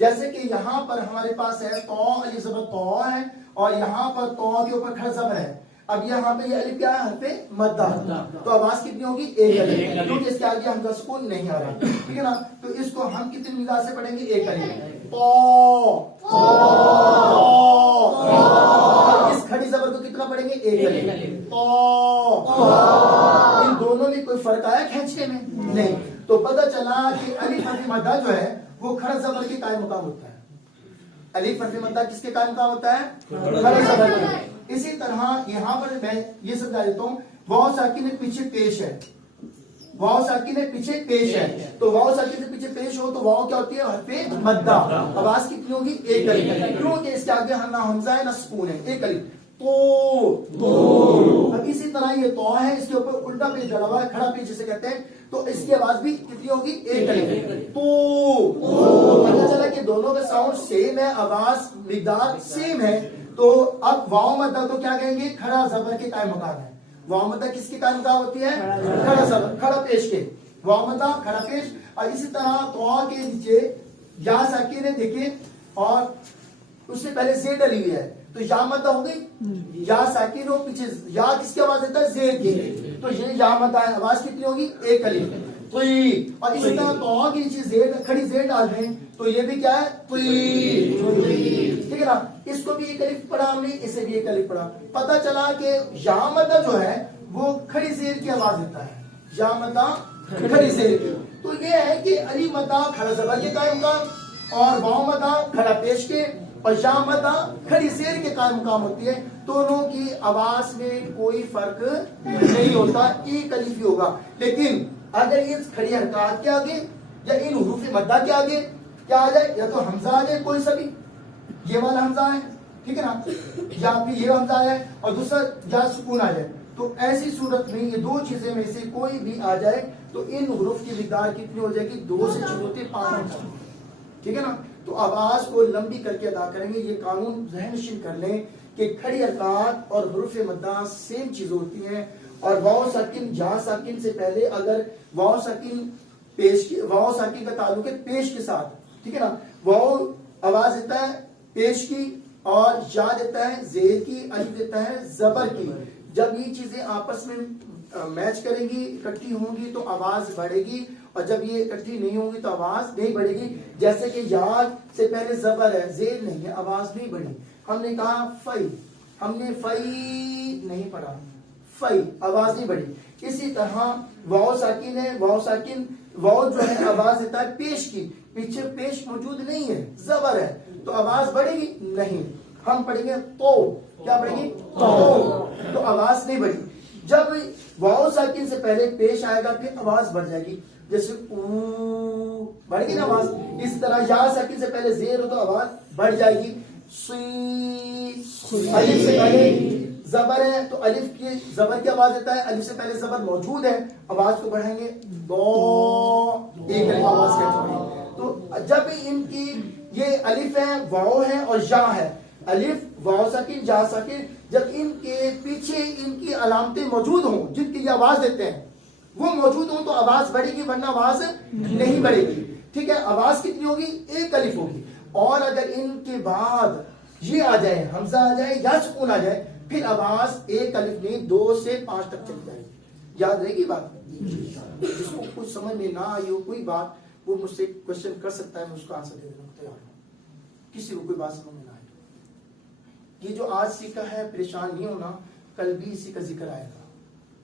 جیسے کہ یہاں پر ہمارے پاس ہے تو الف زبر تو ہے اور یہاں پر تو کے اوپر کھڑا زبر ہے. اب یہاں پہ یہ الف کیا ہے؟ حرف مدہ. تو آواز کتنی ہوگی؟ ایک الف, کیونکہ اس کے آگے حمزہ سکون نہیں آ رہا. ٹھیک ہے نا. تو اس کو ہم کتنی مداد سے پڑھیں گے؟ ایک الف. اور اس کھڑی زبر کو کتنا پڑھیں گے؟ ایک الف. ان دونوں میں کوئی فرق آیا کھینچنے میں؟ نہیں. تو پتہ چلا کہ الف حرف مدہ جو ہے وہ کھڑا زبر کے قائم مقام ہوتا ہے. الف حرف مدہ کس کے قائم مقام ہوتا ہے؟ کھڑا زبر کے. اسی طرح یہاں پر میں یہ سمجھا دیتا ہوں, واو ساکن پیچھے پیش ہے. واو ساکن پیچھے پیش ہے. تو واو ساکن سے پیچھے پیش ہو تو واو کیا ہوتی ہے؟ حرف مدہ. آواز کتنی ہوگی؟ ایک الف, کیونکہ اس کے آگے نہ حمزہ ہے نہ سکون ہے. ایک الف. تو اب اسی طرح یہ تو ہے, اس کے اوپر الٹا پیش ڈلا ہوا ہے, کھڑا پیش جسے کہتے ہیں. تو اس کی آواز بھی کتنی ہوگی؟ ایک الف. تو پتہ چلا کہ دونوں کا ساؤنڈ سیم ہے, آواز مقدار سیم ہے. تو اب واو مدہ تو کیا کہیں گے؟ کھڑا زبر کے قائم مقام ہے. واو مدہ کس کی قائم مقام ہوتی ہے؟ کھڑا زبر, کھڑا پیش کے. واو مدہ کھڑا پیش. اور اسی طرح تو کے نیچے یا ساکن ہے دیکھیں, اور اس سے پہلے زید ڈلی ہوئی ہے. تو یا مدہ ہو گئی, یا ساکن ہو, پیچھے یا کس کی آواز دیتا ہے؟ زید کی. تو یہ یا مدہ ہے, آواز کتنی ہوگی؟ ایک الف. اور اسی طرح تو کے نیچے زید کھڑی زید ڈال دیں تو یہ بھی کیا ہے؟ ٹھیک ہے نا. اس کو بھی ایک الف پڑھا ہم نے, اسے بھی ایک الف پڑھا. پتہ چلا کہ یا مدہ جو ہے وہ کھڑی زیر کی آواز دیتا ہے. یا مدہ کھڑی زیر کی. تو یہ ہے کہ الف مدہ کھڑا زبر کے قائم مقام اور واو مدہ کھڑا پیش کے اور یا مدہ کھڑی زیر کے قائم مقام ہوتی ہے. دونوں کی آواز میں کوئی فرق نہیں ہوتا, ایک الف ہی ہوگا. لیکن اگر اس کھڑی حرکات کے آگے یا ان حروف مدہ کے آگے کیا آ جائے, یا تو حمزہ آ جائے کوئی سا بھی, یہ والا حمزہ ہے, ٹھیک ہے نا, یا پھر یہ حمزہ ہے اور دوسرا یا سکون آ جائے, تو ایسی صورت میں یہ دو چیزیں میں سے کوئی بھی آ جائے تو ان حروف کی مقدار کتنی ہو جائے گی؟ 2 سے شروع ہوتے 5. ٹھیک ہے نا. تو آواز کو لمبی کر کے ادا کریں گے. یہ قانون ذہن نشین کر لیں کہ کھڑی حرکات اور حروف مدہ سیم چیز ہوتی ہیں. اور واو ساکن یا ساکن سے پہلے اگر واو ساکن پیش کی, واو ساکن کا تعلق ہے پیش کے ساتھ, ٹھیک ہے نا. واو آواز دیتا ہے پیش کی اور یا دیتا ہے زیر کی, الف دیتا ہے زبر کی. جب یہ چیزیں آپس میں میچ کریں گی, اکٹھی ہوں گی تو آواز بڑھے گی, اور جب یہ اکٹھی نہیں ہوں گی تو آواز نہیں بڑھے گی. جیسے کہ یا سے پہلے زبر ہے, زیر نہیں ہے, آواز نہیں بڑھی. ہم نے کہا فی, ہم نے فی نہیں پڑھا, فی آواز نہیں بڑھی. اسی طرح واو ساکن ہے, واو ساکن واو جو ہے آواز دیتا ہے پیش کی, پیچھے پیش موجود نہیں ہے, زبر ہے, تو آواز بڑھے گی نہیں. ہم پڑھیں گے تو, کیا پڑھیں گے؟ تو آواز نہیں بڑھی. جب واو ساکن سے پہلے پیش آئے گا پھر آواز بڑھ جائے گی, جیسے او بڑھ گئی نا آواز. اس طرح یا ساکن سے پہلے زیر ہو تو آواز بڑھ جائے گی. الف سے پہلے زبر ہے تو الف کی زبر کی آواز دیتا ہے, الف سے پہلے زبر موجود ہے, آواز کو بڑھائیں گے دو, ایک الف آواز کیسے بڑھیں. تو جب ان کی یہ الف ہے, واو ہے اور یا ہے, الف واو ساکن یا ساکن, جب ان کے پیچھے ان کی علامتیں موجود ہوں جن کی یہ آواز دیتے ہیں وہ موجود ہوں تو آواز بڑھے گی, ورنہ آواز نہیں بڑھے گی. ٹھیک ہے. آواز کتنی ہوگی؟ ایک الف ہوگی. اور اگر ان کے بعد یہ آ جائے, حمزہ آ جائے یا سکون آ جائے, پھر آواز ایک الف نہیں 2 سے 5 تک چلی جائے گی. یاد رہے گی بات. جس کو کچھ سمجھ میں نہ آئی ہو کوئی بات, وہ مجھ سے کوشچن کر سکتا ہے, میں اس کو آنسر دے دینا تیار ہوں. کسی کو کوئی بات سمجھ میں نہ آئی, یہ جو آج سیکھا ہے پریشان نہیں ہونا, کل بھی اسی کا ذکر آئے گا,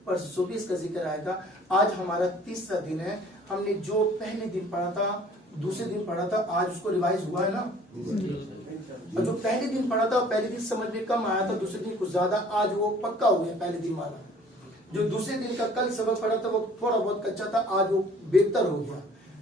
پرسوں بھی اس کا ذکر آئے گا. آج ہمارا 3را دن ہے. ہم نے جو پہلے دن پڑھا تھا, دوسرے دن پڑھا تھا, آج اس کو ریوائز ہوا ہے نا. اور جو پہلے دن پڑھا تھا پہلے دن سمجھ میں کم آیا تھا, دوسرے دن کچھ زیادہ, آج وہ پکا ہو گیا پہلے دن والا. جو دوسرے دن کا کل سبق پڑھا تھا وہ تھوڑا بہت کچا تھا, آج وہ بہتر ہو گیا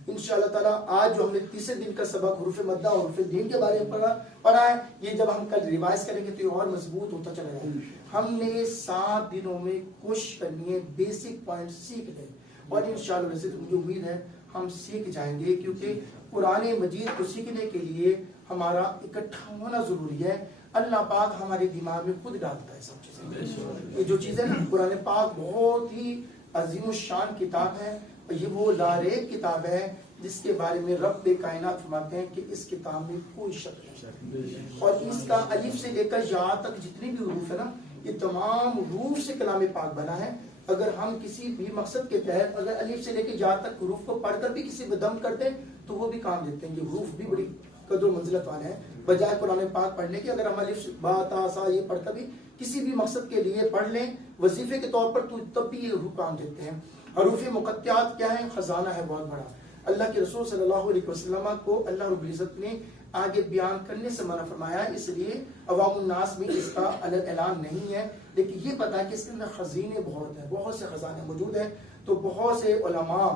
انشاءاللہ تعالیٰ. آج جو ہم نے تیسرے دن کا سبق حروف مدہ اور حروف لین کے بارے میں پڑھا ہے, یہ جب ہم کل ریوائز کریں گے تو یہ اور مضبوط ہوتا چلا جائے گا. ہم نے 7 دنوں میں کوشش کرنی ہے بیسک پوائنٹ سیکھ لیں, اور انشاءاللہ ویسے تو مجھے امید ہے ہم سیکھ جائیں گے, کیونکہ قرآن مجید کو سیکھنے کے لیے ہمارا اکٹھا ہونا ضروری ہے. اللہ پاک ہمارے دماغ میں خود ڈالتا ہے سب چیزیں. یہ جو چیزیں نا, قرآن پاک بہت ہی عظیم الشان کتاب ہے, یہ وہ لاریب کتاب ہے. جس کے بارے میں رب کائنات فرماتے ہیں کہ اس کتاب میں کوئی شک نہیں، اور اس کا الف سے لے کر یہاں تک جتنی بھی حروف ہے نا یہ تمام حروف سے کلام پاک بنا ہے. اگر ہم کسی بھی مقصد کے تحت اگر الف سے لے کے یہاں تک حروف کو پڑھ کر بھی کسی کو دم کرتے ہیں تو وہ بھی کام دیتے ہیں. یہ حروف بھی بڑی قدر و منزلت والے ہیں، بجائے قرآن پاک پڑھنے کے اگر ہم الف با تا سا یہ پڑھ کر بھی کسی بھی مقصد کے لیے پڑھ لیں وظیفے کے طور پر تو تب بھی یہ حروف کام دیتے ہیں. حروف مقطعات کیا ہیں؟ خزانہ ہے بہت بڑا. اللہ کے رسول صلی اللہ علیہ وسلم کو اللہ رب العزت نے آگے بیان کرنے سے منع فرمایا ہے، اس لیے عوام الناس میں اس کا اعلان نہیں ہے. لیکن یہ پتا ہے کہ اس کے اندر خزینے بہت ہیں، بہت سے خزانے موجود ہیں. تو بہت سے علماء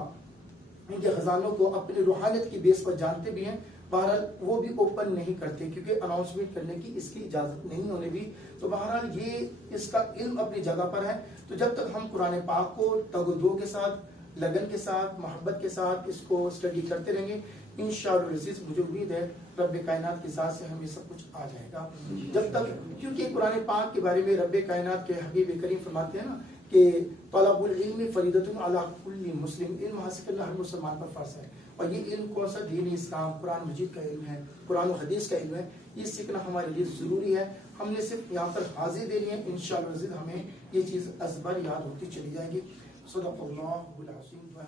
ان کے خزانوں کو اپنی روحانیت کی بیس پر جانتے بھی ہیں. بہرحال وہ بھی اوپن نہیں کرتے کیونکہ اناؤنسمنٹ کرنے کی اس کی اجازت نہیں ہونے بھی. تو بہرحال یہ اس کا علم اپنی جگہ پر ہے. تو جب تک ہم قرآن پاک کو تگ و دو کے ساتھ، لگن کے ساتھ، محبت کے ساتھ اس کو اسٹڈی کرتے رہیں گے انشاءاللہ العزیز مجھے امید ہے رب کائنات کی ذات سے ہمیں سب کچھ آ جائے گا. جب تک کیونکہ قرآن پاک کے بارے میں رب کائنات کے حبیب کریم فرماتے ہیں نا کہ طلب العلم فریضۃ علی کل مسلم، علم حاصل کرنا ہر مسلمان پر فرض ہے. اور یہ علم کون سا؟ دین اسلام، قرآن مجید کا علم ہے، قرآن و حدیث کا علم ہے. یہ سیکھنا ہمارے لیے ضروری ہے. ہم نے صرف یہاں پر حاضری دینی ہے، انشاءاللہ العزیز ہمیں یہ چیز ازبر یاد ہوتی چلی جائے گی. صدق اللہ العظیم.